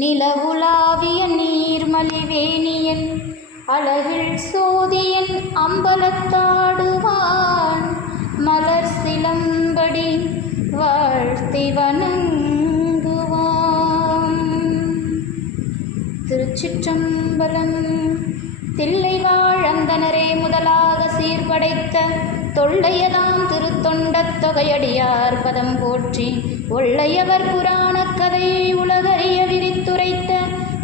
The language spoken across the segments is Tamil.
நிலவுலாவிய நீர்மலிவேணியன் அழகில் சோதியன் அம்பலத்தாடுவான் மலர் சிலம்படி வாழ்த்தி வணங்குவான். திருச்சிற்றம்பலம். தில்லைவாழ் அந்தணரே முதலாக சீர்படைத்த தொல்லையதாம் திருத்தொண்டத் தொகையடியார் பதம் போற்றி ஒள்ளையவர் புராணக் கதை உலகறிய விரித்துரைத்த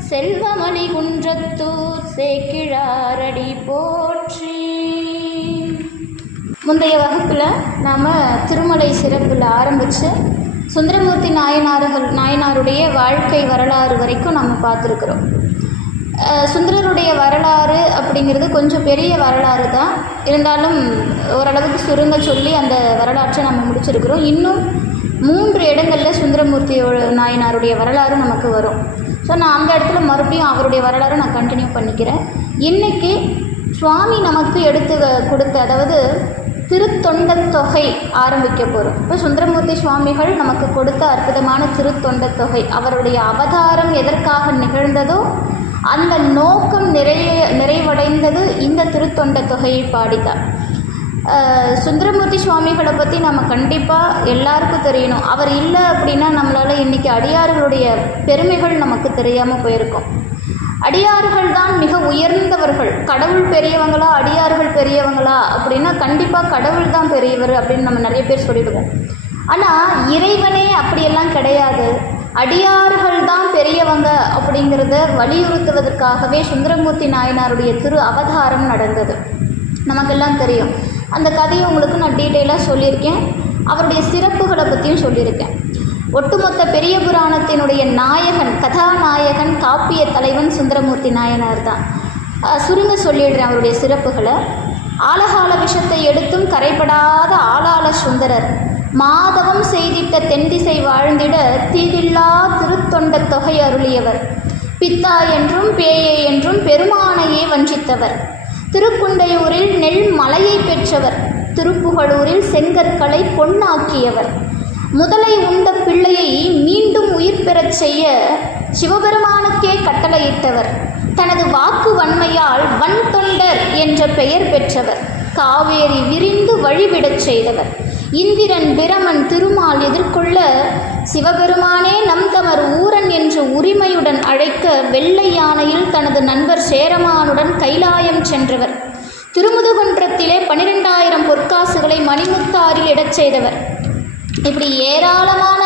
செல்வமணி குன்றத்தூர் சேக்கிழாரடி போற்றி. முந்தைய வகுப்பில் நாம் திருமலை சிறப்பில் ஆரம்பித்து சுந்தரமூர்த்தி நாயனாருடைய வாழ்க்கை வரலாறு வரைக்கும் நம்ம பார்த்துருக்குறோம். சுந்தரருடைய வரலாறு அப்படிங்கிறது கொஞ்சம் பெரிய வரலாறு தான், இருந்தாலும் ஓரளவுக்கு சுருங்க சொல்லி அந்த வரலாற்றை நம்ம முடிச்சிருக்கிறோம். இன்னும் 3 இடங்களில் சுந்தரமூர்த்தியோட நாயனாருடைய வரலாறு நமக்கு வரும். ஸோ நான் அந்த இடத்துல மறுபடியும் அவருடைய வரலாறு நான் கண்டினியூ பண்ணிக்கிறேன். இன்றைக்கி சுவாமி நமக்கு எடுத்து கொடுத்த, அதாவது திருத்தொண்டத் தொகை ஆரம்பிக்க போகிறோம். இப்போ சுந்தரமூர்த்தி சுவாமிகள் நமக்கு கொடுத்த அற்புதமான திருத்தொண்டத் தொகை, அவருடைய அவதாரம் எதற்காக நிகழ்ந்ததோ அந்த நோக்கம் நிறைவடைந்தது இந்த திருத்தொண்டத் தொகையை பாடித்தார். சுந்தரமூர்த்தி சுவாமிகளை பற்றி நம்ம கண்டிப்பாக எல்லாருக்கும் தெரியணும். அவர் இல்லை அப்படின்னா நம்மளால் இன்றைக்கி அடியார்களுடைய பெருமைகள் நமக்கு தெரியாமல் போயிருக்கோம். அடியார்கள் தான் மிக உயர்ந்தவர்கள். கடவுள் பெரியவங்களா அடியார்கள் பெரியவங்களா அப்படின்னா கண்டிப்பாக கடவுள் தான் பெரியவர் அப்படின்னு நம்ம நிறைய பேர் சொல்லிடுவோம். ஆனால் இறைவனே அப்படியெல்லாம் கிடையாது, அடியார்கள் தான் பெரியவங்க அப்படிங்கிறத வலியுறுத்துவதற்காகவே சுந்தரமூர்த்தி நாயனாருடைய திரு அவதாரம் நடந்தது. நமக்கெல்லாம் தெரியும். அந்த கதையை உங்களுக்கு நான் டீட்டெயிலாக சொல்லியிருக்கேன். அவருடைய சிறப்புகளை பற்றியும் சொல்லியிருக்கேன். ஒட்டுமொத்த பெரிய புராணத்தினுடைய நாயகன், கதாநாயகன், காப்பிய தலைவன் சுந்தரமூர்த்தி நாயனார் தான். சுருங்க சொல்லிடுறேன் அவருடைய சிறப்புகளை. ஆலகால விஷத்தை எடுத்தும் கரைபடாத ஆளாள சுந்தரர், மாதவம் செய்திட்ட தென்திசை வாழ்ந்திட தீதில்லா திருத்தொண்டத் தொகை அருளியவர், பித்தா என்றும் பேயே என்றும் பெருமானையே வஞ்சித்தவர், திருக்குண்டையூரில் நெல் மலையை பெற்றவர், திருப்புகழூரில் செங்கற்களை பொன்னாக்கியவர், முதலை உண்ட பிள்ளையை மீண்டும் உயிர் பெறச் செய்ய சிவபெருமானுக்கே கட்டளையிட்டவர், தனது வாக்கு வன்மையால் வன் தொண்டர் என்ற பெயர் பெற்றவர், காவேரி விரிந்து வழிவிடச் செய்தவர், இந்திரன் பிரமன் திருமால் எதிர்கொள்ள சிவபெருமானே நம் தமர் ஊரன் என்று உரிமையுடன் அழைக்க வெள்ளை யானையில் தனது நண்பர் சேரமானுடன் கைலாயம் சென்றவர், திருமுதுகுன்றத்திலே 12,000 பொற்காசுகளை மணிமுத்தாரில் இடச் செய்தவர். இப்படி ஏராளமான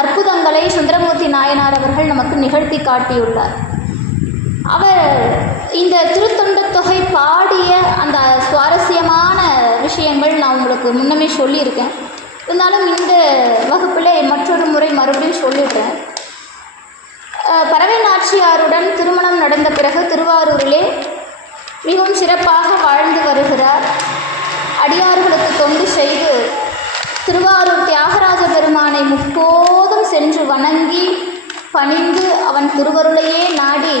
அற்புதங்களை சுந்தரமூர்த்தி நாயனார் அவர்கள் நமக்கு நிகழ்த்தி காட்டியுள்ளார். அவர் இந்த திருத்தொண்டத் தொகை பாடிய அந்த சுவாரஸ்யமான விஷயங்கள் நான் உங்களுக்கு முன்னமே சொல்லியிருக்கேன். இருந்தாலும் இந்த வகுப்பில் மற்றொரு முறை மறுபடியும் சொல்லிடுறேன். பறவை நாச்சியாருடன் திருமணம் நடந்த பிறகு திருவாரூரிலே மிகவும் சிறப்பாக வாழ்ந்து வருகிறார். அடியார்களுக்கு தொண்டு செய்து திருவாரூர் தியாகராஜ பெருமானை முப்போதும் சென்று வணங்கி பணிந்து அவன் திருவருளையே நாடி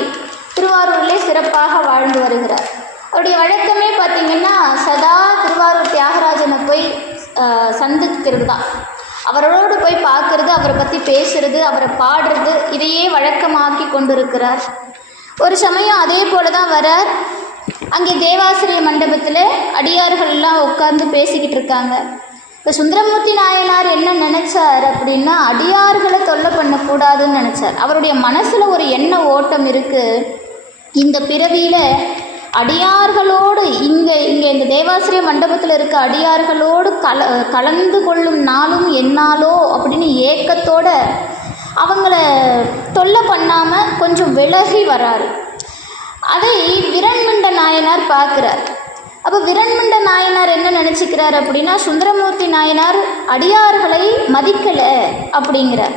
திருவாரூரிலே சிறப்பாக வாழ்ந்து வருகிறார். அவருடைய வழக்கமே பார்த்திங்கன்னா சதா திருவாரூர் தியாகராஜனை போய் சந்திக்கிறது தான், அவரோடு போய் பார்க்கறது, அவரை பற்றி பேசுறது, அவரை பாடுறது, இதையே வழக்கமாக்கி கொண்டிருக்கிறார். ஒரு சமயம் அதே போல தான் வரார். அங்கே தேவாசிரிய மண்டபத்தில் அடியார்கள் எல்லாம் உட்கார்ந்து பேசிக்கிட்டு இருக்காங்க. இப்போ சுந்தரமூர்த்தி நாயனார் என்ன நினச்சார் அப்படின்னா, அடியார்களை தொல்லை பண்ணக்கூடாதுன்னு நினச்சார். அவருடைய மனசில் ஒரு எண்ண ஓட்டம் இருக்குது. இந்த பிறவியில் அடியார்களோடு இங்கே இந்த தேவாசிரிய மண்டபத்தில் இருக்க அடியார்களோடு கலந்து கொள்ளும் நாளும் என்னாலோ அப்படின்னு ஏக்கத்தோடு அவங்கள தொல்லை பண்ணாமல் கொஞ்சம் விலகி வராரு. அதை விரண்மிண்ட நாயனார் பார்க்குறார். அப்போ விரண்மிண்ட நாயனார் என்ன நினச்சிக்கிறார் அப்படின்னா, சுந்தரமூர்த்தி நாயனார் அடியார்களை மதிக்கலை அப்படிங்கிறார்.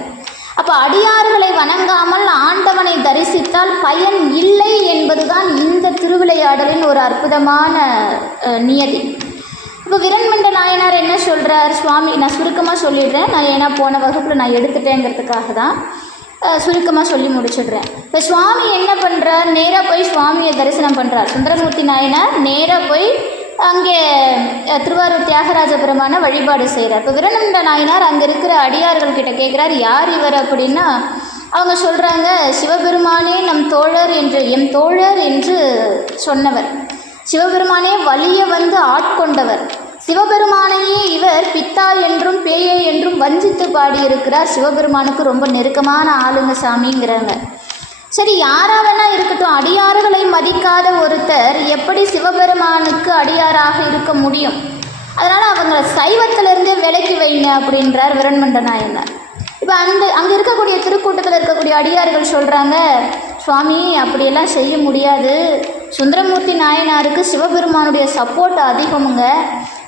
அப்போ அடியார்களை வணங்காமல் ஆண்டவனை தரிசித்தால் பயன் இல்லை என்பதுதான் இந்த திருவிளையாடலின் ஒரு அற்புதமான நியதி. இப்போ விரண்மிண்ட நாயனார் என்ன சொல்கிறார், சுவாமி, நான் சுருக்கமாக சொல்லிடுறேன், நான் ஏன்னா போன வகுப்பில் நான் எடுத்துட்டேங்கிறதுக்காக தான் சுருக்கமாக சொல்லி முடிச்சிடுறேன். இப்போ சுவாமி என்ன பண்ணுறார், நேராக போய் சுவாமியை தரிசனம் பண்ணுறார். சுந்தரமூர்த்தி நாயனார் நேராக போய் அங்கே திருவாரூர் தியாகராஜ பெருமான வழிபாடு செய்கிறார். இப்போ விரண்மிண்ட நாயனார் அங்கே இருக்கிற அடியார்கள் கிட்ட கேட்குறார், யார் இவர் அப்படின்னா, அவங்க சொல்கிறாங்க, சிவபெருமானே எம் தோழர் என்று சொன்னவர், சிவபெருமானே வலிய வந்து ஆட்கொண்டவர், சிவபெருமானையே இவர் பித்தா என்றும் பேயே என்றும் வஞ்சித்து பாடியிருக்கிறார், சிவபெருமானுக்கு ரொம்ப நெருக்கமான ஆளுங்க சாமிங்கிறாங்க. சரி, யாராவனா இருக்கட்டும், அடியார்களை மதிக்காத ஒருத்தர் எப்படி சிவபெருமானுக்கு அடியாராக இருக்க முடியும்? அதனால் அவங்கள சைவத்திலிருந்தே விலக்கி வைங்க அப்படின்றார் விரண்மண்ட நாயனார். இப்போ அங்கே இருக்கக்கூடிய திருக்கூட்டத்தில் இருக்கக்கூடிய அடியார்கள் சொல்கிறாங்க, சுவாமி அப்படியெல்லாம் செய்ய முடியாது, சுந்தரமூர்த்தி நாயனாருக்கு சிவபெருமானுடைய சப்போர்ட் அதிகமுங்க,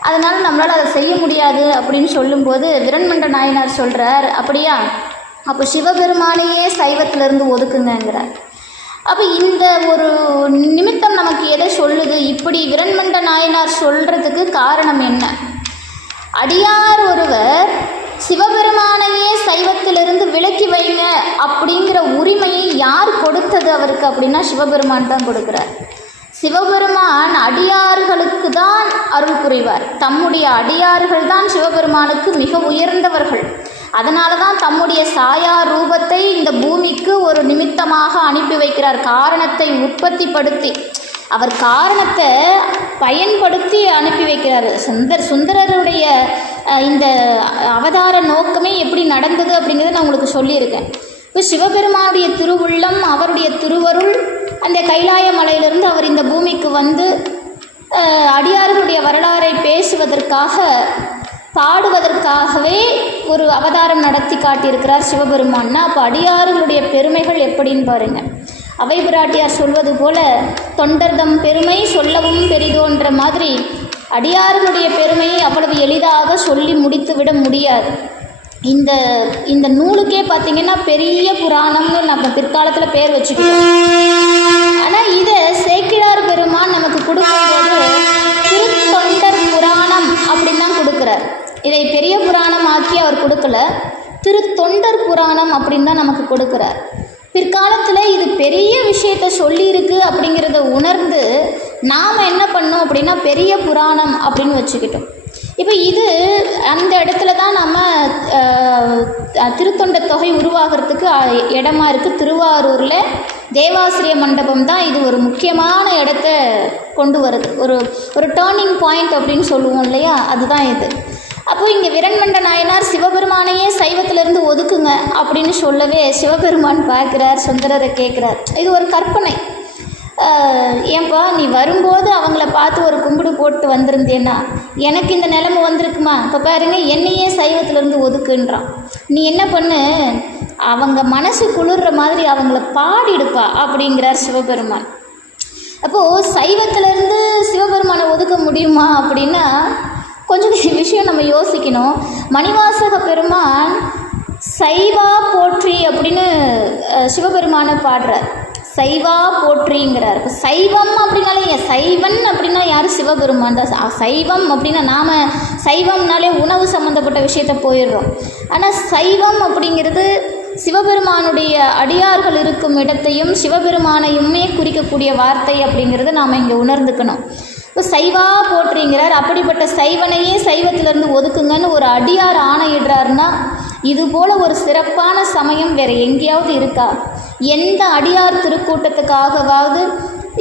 அதனால் நம்மளால் அதை செய்ய முடியாது அப்படின்னு சொல்லும்போது விரண்மண்ட நாயனார் சொல்கிறார், அப்படியா, அப்போ சிவபெருமானையே சைவத்திலிருந்து ஒதுக்குங்கிறார். அப்போ இந்த ஒரு நிமித்தம் நமக்கு எதை சொல்லுது? இப்படி விரண்மண்ட நாயனார் சொல்கிறதுக்கு காரணம் என்ன? அடியார் ஒருவர் சிவபெருமானையே சைவத்திலிருந்து விலக்கி வைங்க அப்படிங்கிற உரிமையை யார் கொடுத்தது அவருக்கு அப்படின்னா சிவபெருமான் தான் கொடுக்குறார். சிவபெருமான் அடியார்களுக்கு தான் அருள் புரிவார். தம்முடைய அடியார்கள் தான் சிவபெருமானுக்கு மிக உயர்ந்தவர்கள். அதனால தான் தம்முடைய சாயா ரூபத்தை இந்த பூமிக்கு ஒரு நிமித்தமாக அனுப்பி வைக்கிறார். காரணத்தை உற்பத்திப்படுத்தி, அவர் காரணத்தை பயன்படுத்தி அனுப்பி வைக்கிறார். சுந்தரருடைய இந்த அவதார நோக்கமே எப்படி நடந்தது அப்படிங்கிறத நான் உங்களுக்கு சொல்லியிருக்கேன். இப்போ சிவபெருமானுடைய திருவுள்ளம், அவருடைய திருவருள், அந்த கைலாய மலையிலிருந்து அவர் இந்த பூமிக்கு வந்து அடியார்களுடைய வரலாறை பேசுவதற்காக, பாடுவதற்காகவே ஒரு அவதாரம் நடத்தி காட்டியிருக்கிறார் சிவபெருமான்னா. அப்போ அடியார்களுடைய பெருமைகள் எப்படின்னு பாருங்கள். அவை பிராட்டியார் சொல்வது போல, தொண்டர்தம் பெருமை சொல்லவும் பெரிதோன்ற மாதிரி அடியார்களுடைய பெருமையை அவ்வளவு எளிதாக சொல்லி முடித்து விட முடியாது. இந்த நூலுக்கே பார்த்திங்கன்னா பெரிய புராணம்னு நம்ம பிற்காலத்தில் பேர் வச்சுக்கிட்டோம். ஆனால் இதை சேக்கிழார் பெருமான் நமக்கு கொடுக்கும்போது திருத்தொண்டர் புராணம் அப்படின்னு தான் கொடுக்குறார். இதை பெரிய புராணம் ஆக்கி அவர் கொடுக்கல, திருத்தொண்டர் புராணம் அப்படின்னு தான் நமக்கு கொடுக்குறார். பிற்காலத்தில் இது பெரிய விஷயத்த சொல்லியிருக்கு அப்படிங்கிறத உணர்ந்து நாம் என்ன பண்ணோம் அப்படின்னா பெரிய புராணம் அப்படின்னு வச்சுக்கிட்டோம். இப்போ இது அந்த இடத்துல தான் நம்ம திருத்தொண்ட தொகை உருவாகிறதுக்கு இடமா இருக்குது. திருவாரூரில் தேவாசிரிய மண்டபம் தான் இது ஒரு முக்கியமான இடத்த கொண்டு வருது. ஒரு டேர்னிங் பாயிண்ட் அப்படின்னு சொல்லுவோம் இல்லையா, அதுதான் இது. அப்போது இங்கே விரண்மண்ட நாயனார் சிவபெருமானையே சைவத்திலிருந்து ஒதுக்குங்க அப்படின்னு சொல்லவே சிவபெருமான் பார்க்குறார், சுந்தரரை கேட்குறார். இது ஒரு கற்பனை. ஏன்பா நீ வரும்போது அவங்கள பார்த்து ஒரு கும்பிடு போட்டு வந்திருந்தேன்னா எனக்கு இந்த நிலைமை வந்திருக்குமா? இப்போ பாருங்க, என்னையே சைவத்திலேருந்து ஒதுக்குன்றான். நீ என்ன பண்ணு, அவங்க மனசு குளிர்ற மாதிரி அவங்கள பாடிடுப்பா அப்படிங்கிறார் சிவபெருமான். அப்போது சைவத்திலேருந்து சிவபெருமானை ஒதுக்க முடியுமா அப்படின்னா கொஞ்சம் விஷயம் நம்ம யோசிக்கணும். மணிவாசக பெருமான் சைவா போற்றி அப்படின்னு சிவபெருமானை பாடுறார். சைவா போற்றிங்கிறார். இப்போ சைவம் அப்படின்னாலே சைவன் அப்படின்னா யார்? சிவபெருமான் தான். சைவம் அப்படின்னா நாம் சைவம்னாலே உணவு சம்மந்தப்பட்ட விஷயத்த போயிடுறோம். ஆனால் சைவம் அப்படிங்கிறது சிவபெருமானுடைய அடியார்கள் இருக்கும் இடத்தையும் சிவபெருமானையுமே குறிக்கக்கூடிய வார்த்தை அப்படிங்கிறது நாம் இங்கே உணர்ந்துக்கணும். இப்போ சைவா போற்றுங்கிறார். அப்படிப்பட்ட சைவனையே சைவத்திலேருந்து ஒதுக்குங்கன்னு ஒரு அடியார் ஆணையிடுறாருன்னா இதுபோல் ஒரு சிறப்பான சமயம் வேறு எங்கேயாவது இருக்கா? எந்த அடியார் திருக்கூட்டத்துக்காகவாவது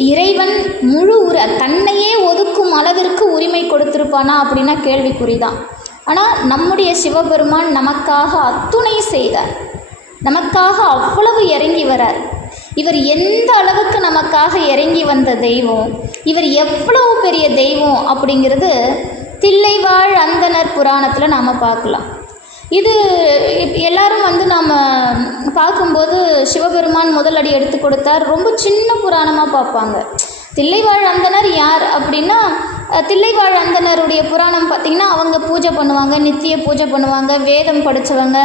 இறைவன் முழு தன்னையே ஒதுக்கும் அளவிற்கு உரிமை கொடுத்துருப்பானா அப்படின்னா கேள்விக்குறிதான். ஆனால் நம்முடைய சிவபெருமான் நமக்காக அத்துணை செய்தார். நமக்காக அவ்வளவு இறங்கி வரார். இவர் எந்த அளவுக்கு நமக்காக இறங்கி வந்த தெய்வம், இவர் எவ்வளவு பெரிய தெய்வம் அப்படிங்கிறது தில்லைவாழ் அந்தணர் புராணத்தில் நாம் பார்க்கலாம். இது எல்லாரும் நாம் பார்க்கும்போது சிவபெருமான் முதல் அடி எடுத்து கொடுத்தார். ரொம்ப சின்ன புராணமாக பார்ப்பாங்க. தில்லைவாழ் அந்தணர் யார் அப்படின்னா, தில்லைவாழ் அந்தணருடைய புராணம் பார்த்திங்கன்னா அவங்க பூஜை பண்ணுவாங்க, நித்திய பூஜை பண்ணுவாங்க, வேதம் படித்தவங்க,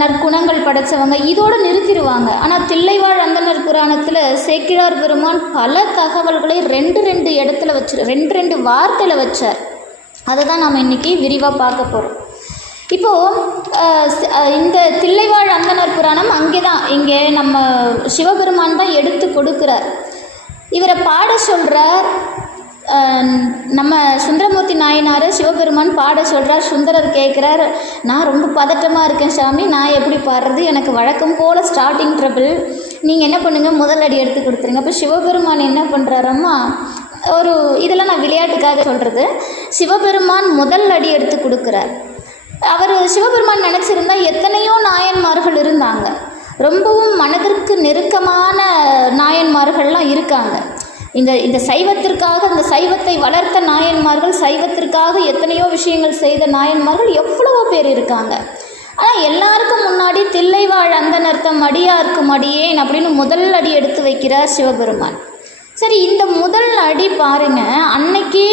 நற்குணங்கள் படைத்தவங்க, இதோடு நிறுத்திடுவாங்க. ஆனால் தில்லைவாழ் அந்தணர் புராணத்தில் சேக்கிழார் பெருமான் பல தகவல்களை ரெண்டு இடத்துல ரெண்டு வார்த்தையில் வச்சார். அதை தான் நாம் இன்றைக்கி விரிவாக பார்க்க போகிறோம். இப்போது இந்த தில்லைவாழ் அந்தணர் புராணம் அங்கே தான், இங்கே நம்ம சிவபெருமான் தான் எடுத்து கொடுக்குறார். இவரை பாட சொல்கிறார். நம்ம சுந்தரமூர்த்தி நாயனார் சிவபெருமான் பாட சொல்கிறார். சுந்தரர் கேட்குறார், நான் ரொம்ப பதட்டமாக இருக்கேன் சாமி, நான் எப்படி பாடுறது, எனக்கு வழக்கம் போல் ஸ்டார்டிங் ட்ரபிள், நீங்கள் என்ன பண்ணுங்கள், முதல் அடி எடுத்து கொடுத்துருங்க. அப்போ சிவபெருமான் என்ன பண்ணுறாரம்மா, ஒரு இதெல்லாம் நான் விளையாட்டுக்காக சொல்கிறது, சிவபெருமான் முதல் அடி எடுத்து கொடுக்குறார். அவர் சிவபெருமான் நினச்சிருந்தா எத்தனையோ நாயன்மார்கள் இருந்தாங்க, ரொம்பவும் மனதிற்கு நெருக்கமான நாயன்மார்கள்லாம் இருக்காங்க. இந்த சைவத்திற்காக, இந்த சைவத்தை வளர்த்த நாயன்மார்கள், சைவத்திற்காக எத்தனையோ விஷயங்கள் செய்த நாயன்மார்கள் எவ்வளவோ பேர் இருக்காங்க. ஆனால் எல்லாருக்கும் முன்னாடி தில்லைவாழ் அந்தனர்த்தம் அடியார்க்கும் அடியேன் அப்படின்னு முதல் அடி எடுத்து வைக்கிறார் சிவபெருமான். சரி, இந்த முதல் அடி பாருங்க, அன்னைக்கு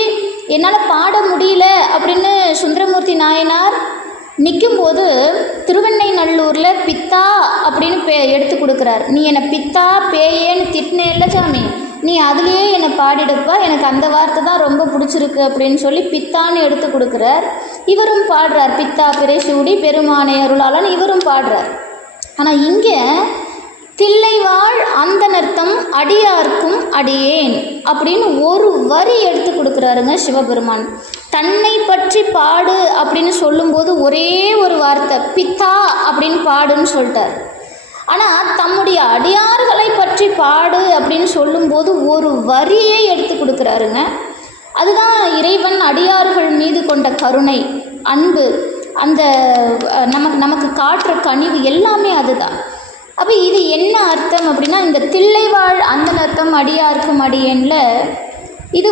என்னால் பாட முடியல அப்படின்னு சுந்தரமூர்த்தி நாயனார் நிற்கும்போது திருவெண்ணைநல்லூரில் பித்தா அப்படின்னு எடுத்து கொடுக்குறார். நீ என்னை பித்தா பேயேன்னு திட்டினேல்ல சாமி, நீ அதுலேயே என்னை பாடிடுப்பா, எனக்கு அந்த வார்த்தை தான் ரொம்ப பிடிச்சிருக்கு அப்படின்னு சொல்லி பித்தான்னு எடுத்து கொடுக்குறார். இவரும் பாடுறார், பித்தா பிறை சூடி பெருமானை அருளாளன், இவரும் பாடுறார். ஆனால் இங்கே தில்லைவாழ் அந்தனர்த்தம் அடியார்க்கும் அடியேன் அப்படின்னு ஒரு வரி எடுத்து கொடுக்குறாருங்க சிவபெருமான். தன்னை பற்றி பாடு அப்படின்னு சொல்லும்போது ஒரே ஒரு வார்த்தை பித்தா அப்படின்னு பாடுன்னு சொல்லிட்டார். ஆனால் தம்முடைய அடியார்களை பற்றி பாடு அப்படின்னு சொல்லும்போது ஒரு வரியை எடுத்து கொடுக்குறாருங்க. அதுதான் இறைவன் அடியார்கள் மீது கொண்ட கருணை, அன்பு, அந்த நமக்கு காட்டுற கனிவு எல்லாமே அதுதான். அப்போ இது என்ன அர்த்தம் அப்படின்னா, இந்த தில்லைவாழ் அந்தனர்த்தம் அடியார்க்கும் அடியேன்ல இது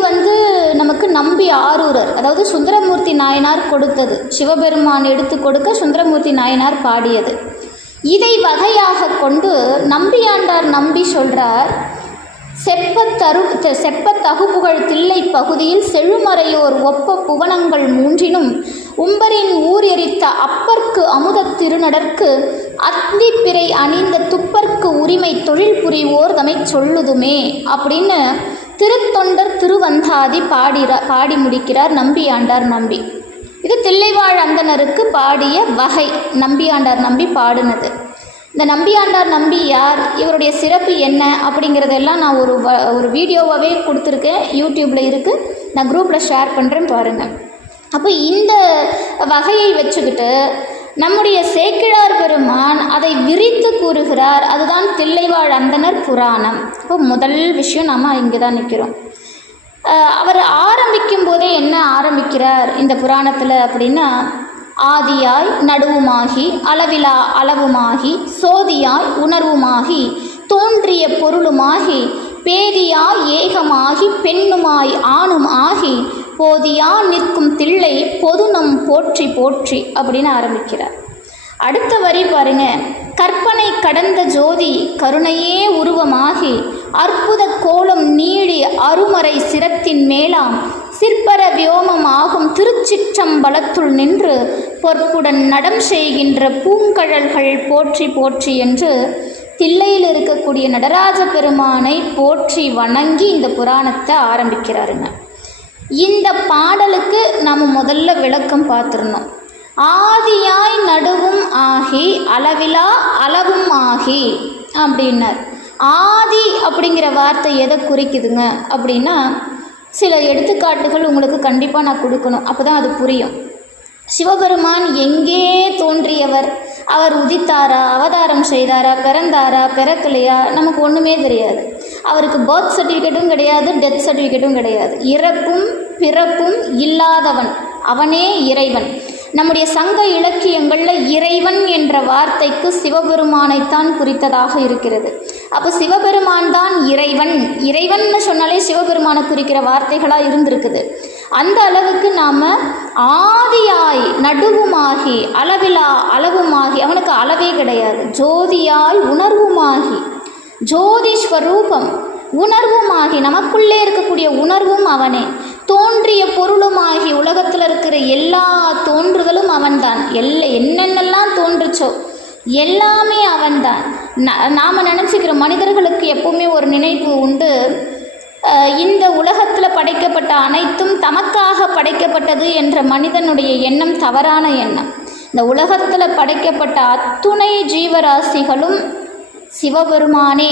நமக்கு நம்பி ஆரூரர், அதாவது சுந்தரமூர்த்தி நாயனார் கொடுத்தது, சிவபெருமான் எடுத்து கொடுக்க சுந்தரமூர்த்தி நாயனார் பாடியது. இதை வகையாக கொண்டு நம்பியாண்டார் நம்பி சொல்கிறார், செப்பத்தகுப்புகழ் தில்லை பகுதியில் செழுமறையோர் ஒப்ப புவனங்கள் மூன்றினும் உம்பரின் ஊர் எரித்த அப்பர்க்கு அமுத திருநடற்கு அத்திப்பிறை அணிந்த துப்பர்க்கு உரிமை தொழில் புரிவோர் தமை சொல்லுதுமே அப்படின்னு திருத்தொண்டர் திருவந்தாதி பாடி முடிக்கிறார் நம்பியாண்டார் நம்பி. இது தில்லைவாழ் அந்தனருக்கு பாடிய வகை, நம்பியாண்டார் நம்பி பாடினது. இந்த நம்பியாண்டார் நம்பி யார், இவருடைய சிறப்பு என்ன அப்படிங்கிறதெல்லாம் நான் ஒரு வீடியோவாகவே கொடுத்துருக்கேன், யூடியூப்பில் இருக்குது, நான் குரூப்பில் ஷேர் பண்ணுறேன் பாருங்கள். அப்போ இந்த வகையை வச்சுக்கிட்டு நம்முடைய சேக்கிழார் பெருமான் அதை விரித்து கூறுகிறார். அதுதான் தில்லைவாழ் அந்தனர் புராணம். இப்போ முதல் விஷயம் நாம் இங்கே தான் நிற்கிறோம். அவர் ஆரம்பிக்கும் போதே என்ன ஆரம்பிக்கிறார் இந்த புராணத்தில் அப்படின்னா, ஆதியாய் நடுவுமாகி அளவிலா அளவுமாகி சோதியாய் உணர்வுமாகி தோன்றிய பொருளுமாகி பேதியாய் ஏகமாகி பெண்ணுமாய் ஆணும் ஆகி போதியா நிற்கும் தில்லை பொதுநம் போற்றி போற்றி அப்படின்னு ஆரம்பிக்கிறார். அடுத்த வரி பாருங்க, கற்பனை கடந்த ஜோதி கருணையே உருவமாகி அற்புத கோலம் நீடி அருமறை சிரத்தின் மேலாம் சிற்பர வியோமமாகும் திருச்சிற்றம்பலத்துள் நின்று பொற்புடன் நடம் செய்கின்ற பூங்கழல்கள் போற்றி போற்றி என்று தில்லையில் இருக்கக்கூடிய நடராஜ பெருமானை போற்றி வணங்கி இந்த புராணத்தை ஆரம்பிக்கிறாருங்க. இந்த பாடலுக்கு நாம் முதல்ல விளக்கம் பார்த்துருந்தோம். ஆதியாய் நடுவும் ஆகி அளவிலா அளவும் ஆகி அப்படின்னார். ஆதி அப்படிங்கிற வார்த்தை எதை குறிக்குதுங்க அப்படின்னா, சில எடுத்துக்காட்டுகள் உங்களுக்கு கண்டிப்பாக நான் கொடுக்கணும், அப்போ தான் அது புரியும். சிவபெருமான் எங்கே தோன்றியவர், அவர் உதித்தாரா, அவதாரம் செய்தாரா, பிறந்தாரா, பிறக்கலையா, நமக்கு ஒன்றுமே தெரியாது. அவருக்கு பர்த் சர்டிஃபிகேட்டும் கிடையாது, டெத் சர்டிஃபிகேட்டும் கிடையாது. இறப்பும் பிறப்பும் இல்லாதவன், அவனே இறைவன். நம்முடைய சங்க இலக்கியங்களில் இறைவன் என்ற வார்த்தைக்கு சிவபெருமானைத்தான் குறித்ததாக இருக்கிறது. அப்போ சிவபெருமான் தான் இறைவன், இறைவன்னு சொன்னாலே சிவபெருமானை குறிக்கிற வார்த்தைகளாக இருந்திருக்குது. அந்த அளவுக்கு நாம் ஆதியாய் நடுவுமாகி அளவிலா அளவுமாகி, அவனுக்கு அளவே கிடையாது, ஜோதியாய் உணர்வுமாகி, ஜோதிஸ்வரூபம் உணர்வுமாகி, நமக்குள்ளே இருக்கக்கூடிய உணர்வும் அவனே, தோன்றிய பொருளுமாகி, உலகத்தில் இருக்கிற எல்லா தோன்றுதலும் அவன்தான். என்னென்னலாம் தோன்றுச்சோ எல்லாமே அவன்தான். நாம் நினச்சிக்கிற மனிதர்களுக்கு எப்பவுமே ஒரு நினைவு உண்டு, இந்த உலகத்தில் படைக்கப்பட்ட அனைத்தும் தமக்காக படைக்கப்பட்டது என்ற மனிதனுடைய எண்ணம் தவறான எண்ணம். இந்த உலகத்தில் படைக்கப்பட்ட அத்துணை ஜீவராசிகளும் சிவபெருமானே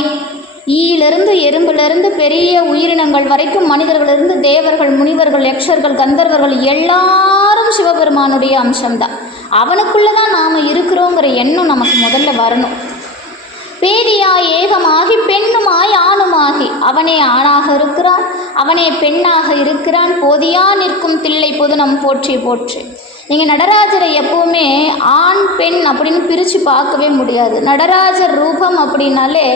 ஈயிலிருந்து எறும்பிலிருந்து பெரிய உயிரினங்கள் வரைக்கும், மனிதர்களிலிருந்து தேவர்கள், முனிவர்கள், யக்ஷர்கள், கந்தர்வர்கள் எல்லாரும் சிவபெருமானுடைய அம்சம்தான். அவனுக்குள்ளே தான் நாம் இருக்கிறோங்கிற எண்ணம் நமக்கு முதல்ல வரணும். பேதியாய் ஏகமாகி பெண்ணுமாய் ஆணுமாகி, அவனே ஆணாக இருக்கிறான், அவனே பெண்ணாக இருக்கிறான். போதியா நிற்கும் தில்லை பொதுநம் போற்றி போற்றி. நீங்கள் நடராஜரை எப்போவுமே ஆண் பெண் அப்படின்னு பிரித்து பார்க்கவே முடியாது. நடராஜர் ரூபம் அப்படின்னாலே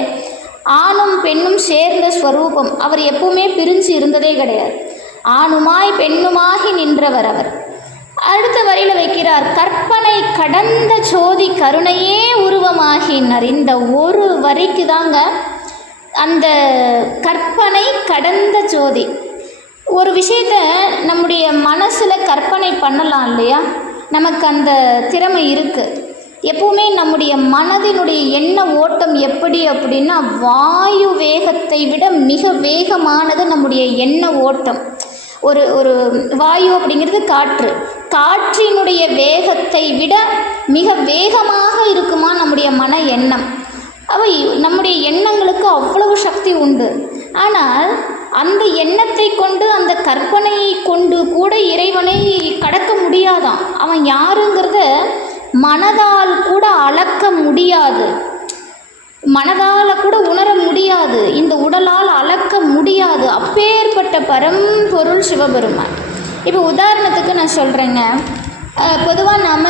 ஆணும் பெண்ணும் சேர்ந்த ஸ்வரூபம். அவர் எப்பவுமே பிரிஞ்சு இருந்ததே கிடையாது. ஆணுமாய் பெண்ணுமாகி நின்றவர் அவர். அடுத்த வரியில் வைக்கிறார், கற்பனை கடந்த ஜோதி கருணையே உருவமாகினார். இந்த ஒரு வரிக்கு தாங்க அந்த கற்பனை கடந்த ஜோதி. ஒரு விஷயத்த நம்முடைய மனசில் கற்பனை பண்ணலாம் இல்லையா? நமக்கு அந்த திறமை இருக்குது. எப்பவுமே நம்முடைய மனதினுடைய எண்ண ஓட்டம் எப்படி அப்படின்னா, வாயு வேகத்தை விட மிக வேகமானது நம்முடைய எண்ண ஓட்டம். ஒரு ஒரு வாயு அப்படிங்கிறது காற்று. காற்றினுடைய வேகத்தை விட மிக வேகமாக இருக்குமா நம்முடைய மன எண்ணம். அவை நம்முடைய எண்ணங்களுக்கு அவ்வளவு சக்தி உண்டு. ஆனால் அந்த எண்ணத்தை கொண்டு, அந்த கற்பனையை கொண்டு கூட இறைவனை கடக்க முடியாதான். அவன் யாருங்கிறத மனதால் கூட அளக்க முடியாது, மனதால் கூட உணர முடியாது, இந்த உடலால் அளக்க முடியாது. அப்பேற்பட்ட பரம்பொருள் சிவபெருமான். இப்போ உதாரணத்துக்கு நான் சொல்கிறேங்க, பொதுவாக நாம்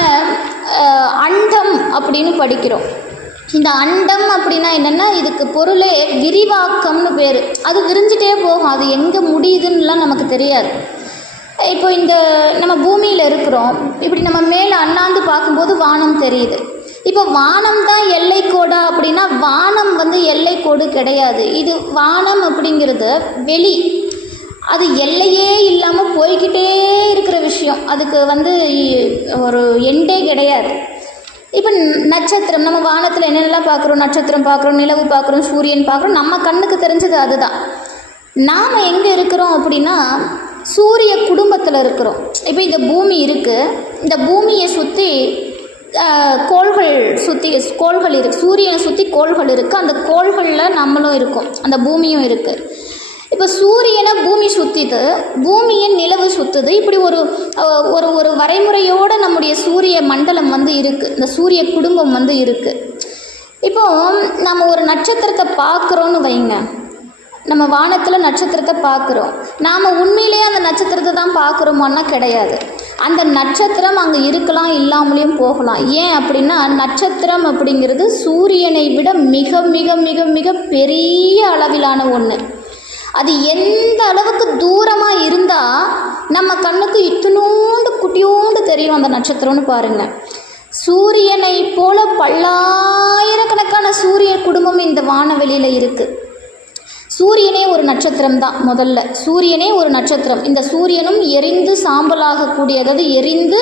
அண்டம் அப்படின்னு படிக்கிறோம். இந்த அண்டம் அப்படின்னா என்னென்னா, இதுக்கு பொருளே விரிவாக்கம்னு பேர். அது விரிஞ்சிட்டே போகும், அது எங்கே முடியுதுன்னுலாம் நமக்கு தெரியாது. இப்போ இந்த நம்ம பூமியில் இருக்கிறோம், இப்படி நம்ம மேலே அண்ணாந்து பார்க்கும்போது வானம் தெரியுது. இப்போ வானம் தான் எல்லைக்கோடா அப்படின்னா, வானம் எல்லைக்கோடு கிடையாது. இது வானம் அப்படிங்கிறது வெளி, அது எல்லையே இல்லாமல் போய்கிட்டே இருக்கிற விஷயம். அதுக்கு ஒரு எண்டே கிடையாது. இப்போ நட்சத்திரம், நம்ம வானத்தில் என்னென்னலாம் பார்க்குறோம், நட்சத்திரம் பார்க்குறோம், நிலவு பார்க்குறோம், சூரியன் பார்க்குறோம், நம்ம கண்ணுக்கு தெரிஞ்சது அதுதான். நாம் எங்கே இருக்கிறோம் அப்படின்னா, சூரிய குடும்பத்தில் இருக்கிறோம். இப்போ இந்த பூமி இருக்குது, இந்த பூமியை சுற்றி கோள்கள் இருக்குது, சூரியனை சுற்றி கோள்கள் இருக்குது, அந்த கோள்களில் நம்மளும் இருக்கும், அந்த பூமியும் இருக்குது. இப்போ சூரியனை பூமி சுற்றிது, பூமியை நிலவு சுற்றுது. இப்படி ஒரு ஒரு ஒரு வரைமுறையோடு நம்முடைய சூரிய மண்டலம் இருக்குது, இந்த சூரிய குடும்பம் இருக்குது. இப்போது நம்ம ஒரு நட்சத்திரத்தை பார்க்குறோன்னு வைங்க, நம்ம வானத்தில் நட்சத்திரத்தை பார்க்குறோம். நாம் உண்மையிலேயே அந்த நட்சத்திரத்தை தான் பார்க்குறோமான்னா கிடையாது. அந்த நட்சத்திரம் அங்கே இருக்கலாம், இல்லாமலேயும் போகலாம். ஏன் அப்படின்னா, நட்சத்திரம் அப்படிங்கிறது சூரியனை விட மிக மிக மிக மிக பெரிய அளவிலான ஒன்று. அது எந்த அளவுக்கு தூரமாக இருந்தால் நம்ம கண்ணுக்கு இத்தினோண்டு குட்டியோண்டு தெரியும் அந்த நட்சத்திரம்னு பாருங்கள். சூரியனை போல பல்லாயிரக்கணக்கான சூரிய குடும்பம் இந்த வானவெளியில் இருக்குது. சூரியனே ஒரு நட்சத்திரம் தான். முதல்ல சூரியனே ஒரு நட்சத்திரம். இந்த சூரியனும் எரிந்து சாம்பலாகக்கூடிய, அதாவது எரிந்து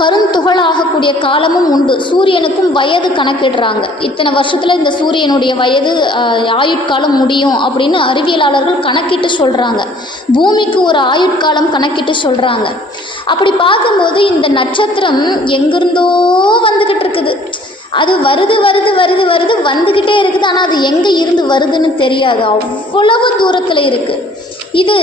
கருந்துகளாகக்கூடிய காலமும் உண்டு. சூரியனுக்கும் வயது கணக்கிடுறாங்க. இத்தனை வருஷத்தில் இந்த சூரியனுடைய வயது ஆயுட்காலம் முடியும் அப்படின்னு அறிவியலாளர்கள் கணக்கிட்டு சொல்கிறாங்க. பூமிக்கு ஒரு ஆயுட்காலம் கணக்கிட்டு சொல்கிறாங்க. அப்படி பார்க்கும்போது இந்த நட்சத்திரம் எங்கிருந்தோ வந்துக்கிட்டு இருக்குது. அது வருது வந்துக்கிட்டே இருக்குது. ஆனால் அது எங்கே இருந்து வருதுன்னு தெரியாது, அவ்வளவு தூரத்தில் இருக்குது. இதை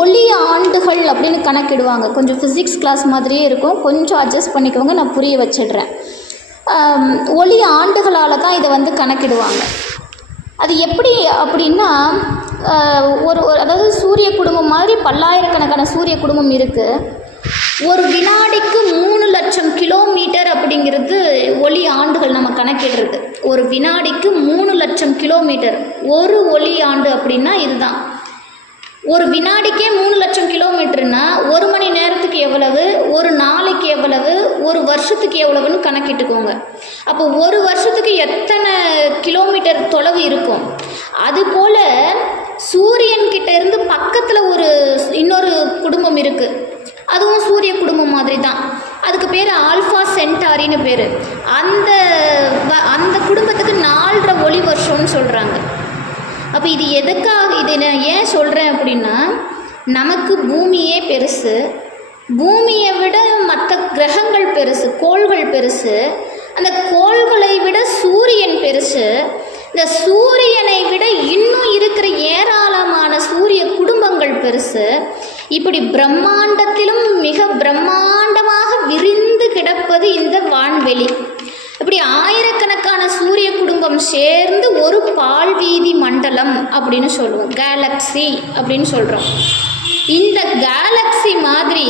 ஒளி ஆண்டுகள் அப்படின்னு கணக்கிடுவாங்க. கொஞ்சம் ஃபிசிக்ஸ் கிளாஸ் மாதிரியே இருக்கும், கொஞ்சம் அட்ஜஸ்ட் பண்ணிக்கோங்க, நான் புரிய வச்சிடுறேன். ஒளி ஆண்டுகளால் தான் இதை கணக்கிடுவாங்க. அது எப்படி அப்படின்னா, அதாவது சூரிய குடும்பம் மாதிரி பல்லாயிரக்கணக்கான சூரிய குடும்பம் இருக்குது. ஒரு வினாடிக்கு 3 லட்சம் கிலோமீட்டர் அப்படிங்கிறது ஒளி ஆண்டுகள் நம்ம கணக்கிடுறது. ஒரு வினாடிக்கு 3 லட்சம் கிலோமீட்டர். ஒரு ஒளி ஆண்டு அப்படின்னா இதுதான். ஒரு வினாடிக்கே 3 லட்சம் கிலோமீட்டர்னா ஒரு மணி நேரத்துக்கு எவ்வளவு, ஒரு நாளைக்கு எவ்வளவு, ஒரு வருஷத்துக்கு எவ்வளவுன்னு கணக்கிட்டுக்கோங்க. அப்போ ஒரு வருஷத்துக்கு எத்தனை கிலோமீட்டர் தொலைவு இருக்கும். அதுபோல் சூரியன்கிட்ட இருந்து பக்கத்தில் இன்னொரு குடும்பம் இருக்குது, அதுவும் சூரிய குடும்பம் மாதிரி தான். அதுக்கு பேர் ஆல்ஃபா சென்டாரின்னு பேர். அந்த குடும்பத்துக்கு 4.5 ஒளி வருஷம்னு சொல்கிறாங்க. அப்போ இது எதுக்காக, இதை நான் ஏன் சொல்கிறேன் அப்படின்னா, நமக்கு பூமியே பெருசு, பூமியை விட மற்ற கிரகங்கள் பெருசு, கோள்கள் பெருசு, அந்த கோள்களை விட சூரியன் பெருசு. இந்த சூரியனை விட இன்னும் இருக்கிற ஏராளமான சூரிய குடும்பங்கள் பெருசு. இப்படி பிரம்மாண்டத்திலும் மிக பிரம்மாண்டமாக விரிந்து கிடப்பது இந்த வான்வெளி. இப்படி ஆயிரக்கணக்கான சூரிய குடும்பம் சேர்ந்து ஒரு பால்வீதி மண்டலம் அப்படின்னு சொல்லுவோம், கேலக்ஸி அப்படின்னு சொல்கிறோம். இந்த கேலக்ஸி மாதிரி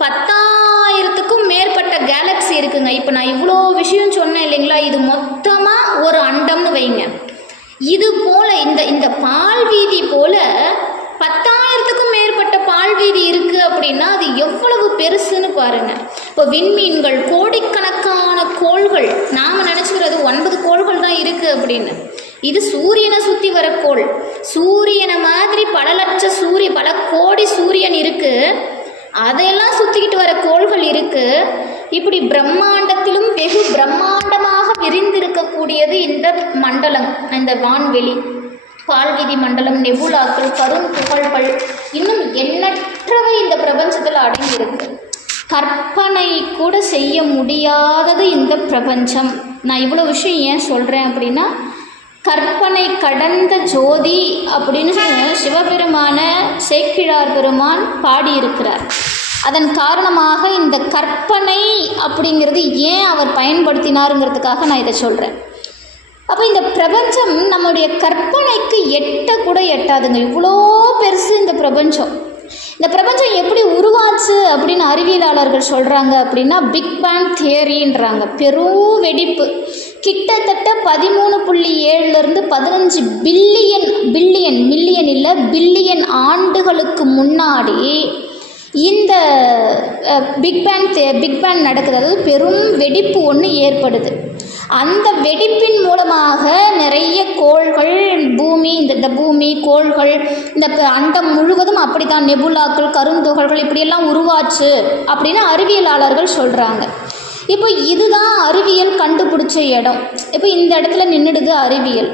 10,000க்கும் மேற்பட்ட கேலக்ஸி இருக்குங்க. இப்போ நான் இவ்வளோ விஷயம் சொன்னேன் இல்லைங்களா, இது மொத்தமாக ஒரு அண்டம்னு வைங்க. இது போல் இந்த பால்வீதி போல் 10,000க்கும் மேற்பட்ட பால்வீதி இருக்குது அப்படின்னா அது எவ்வளவு பெருசுன்னு பாருங்கள். இப்போ விண்மீன்கள், கோடிக்கணக்கான கோள்கள், நாம் நினச்சிக்கிறது 9 கோள்கள் தான் இருக்குது அப்படின்னு. இது சூரியனை சுற்றி வர கோள். சூரியனை மாதிரி பல லட்ச பல கோடி சூரியன் இருக்குது, அதையெல்லாம் சுற்றிக்கிட்டு வர கோள்கள் இருக்குது. இப்படி பிரம்மாண்டத்திலும் வெகு பிரம்மாண்டமாக விரிந்திருக்கக்கூடியது இந்த மண்டலம், இந்த வான்வெளி, பால்வீதி மண்டலம், நெபுலாக்கள், கருந்துகள்கள், இன்னும் எண்ணற்றவை இந்த பிரபஞ்சத்தில் அடங்கியிருக்கு. கற்பனை கூட செய்ய முடியாதது இந்த பிரபஞ்சம். நான் இவ்வளோ விஷயம் ஏன் சொல்கிறேன் அப்படின்னா, கற்பனை கடந்த ஜோதி அப்படின்னு சிவபெருமான சேக்கிழார் பெருமான் பாடியிருக்கிறார். அதன் காரணமாக இந்த கற்பனை அப்படிங்கிறது ஏன் அவர் பயன்படுத்தினாருங்கிறதுக்காக நான் இதை சொல்கிறேன். அப்போ இந்த பிரபஞ்சம் நம்முடைய கற்பனைக்கு எட்ட கூட எட்டாதுங்க, இவ்வளோ பெருசு இந்த பிரபஞ்சம். இந்த பிரபஞ்சம் எப்படி உருவாச்சு அப்படின்னு அறிவியலாளர்கள் சொல்கிறாங்க அப்படின்னா, பிக் பேங் தியரின்றாங்க. பெரும் வெடிப்பு கிட்டத்தட்ட 13.7 15 பில்லியன் ஆண்டுகளுக்கு முன்னாடி இந்த பிக் பேங் நடக்குது. அதாவது பெரும் வெடிப்பு ஒன்று ஏற்படுது. அந்த வெடிப்பின் மூலமாக நிறைய கோள்கள், இந்த பூமி, கோள்கள், இந்த அண்டம் முழுவதும் அப்படி தான் நெபுலாக்கள், கருந்துகள்கள் இப்படியெல்லாம் உருவாச்சு அப்படின்னு அறிவியலாளர்கள் சொல்கிறாங்க. இப்போ இதுதான் அறிவியல் கண்டுபிடிச்ச இடம். இப்போ இந்த இடத்துல நின்றுடுது அறிவியல்.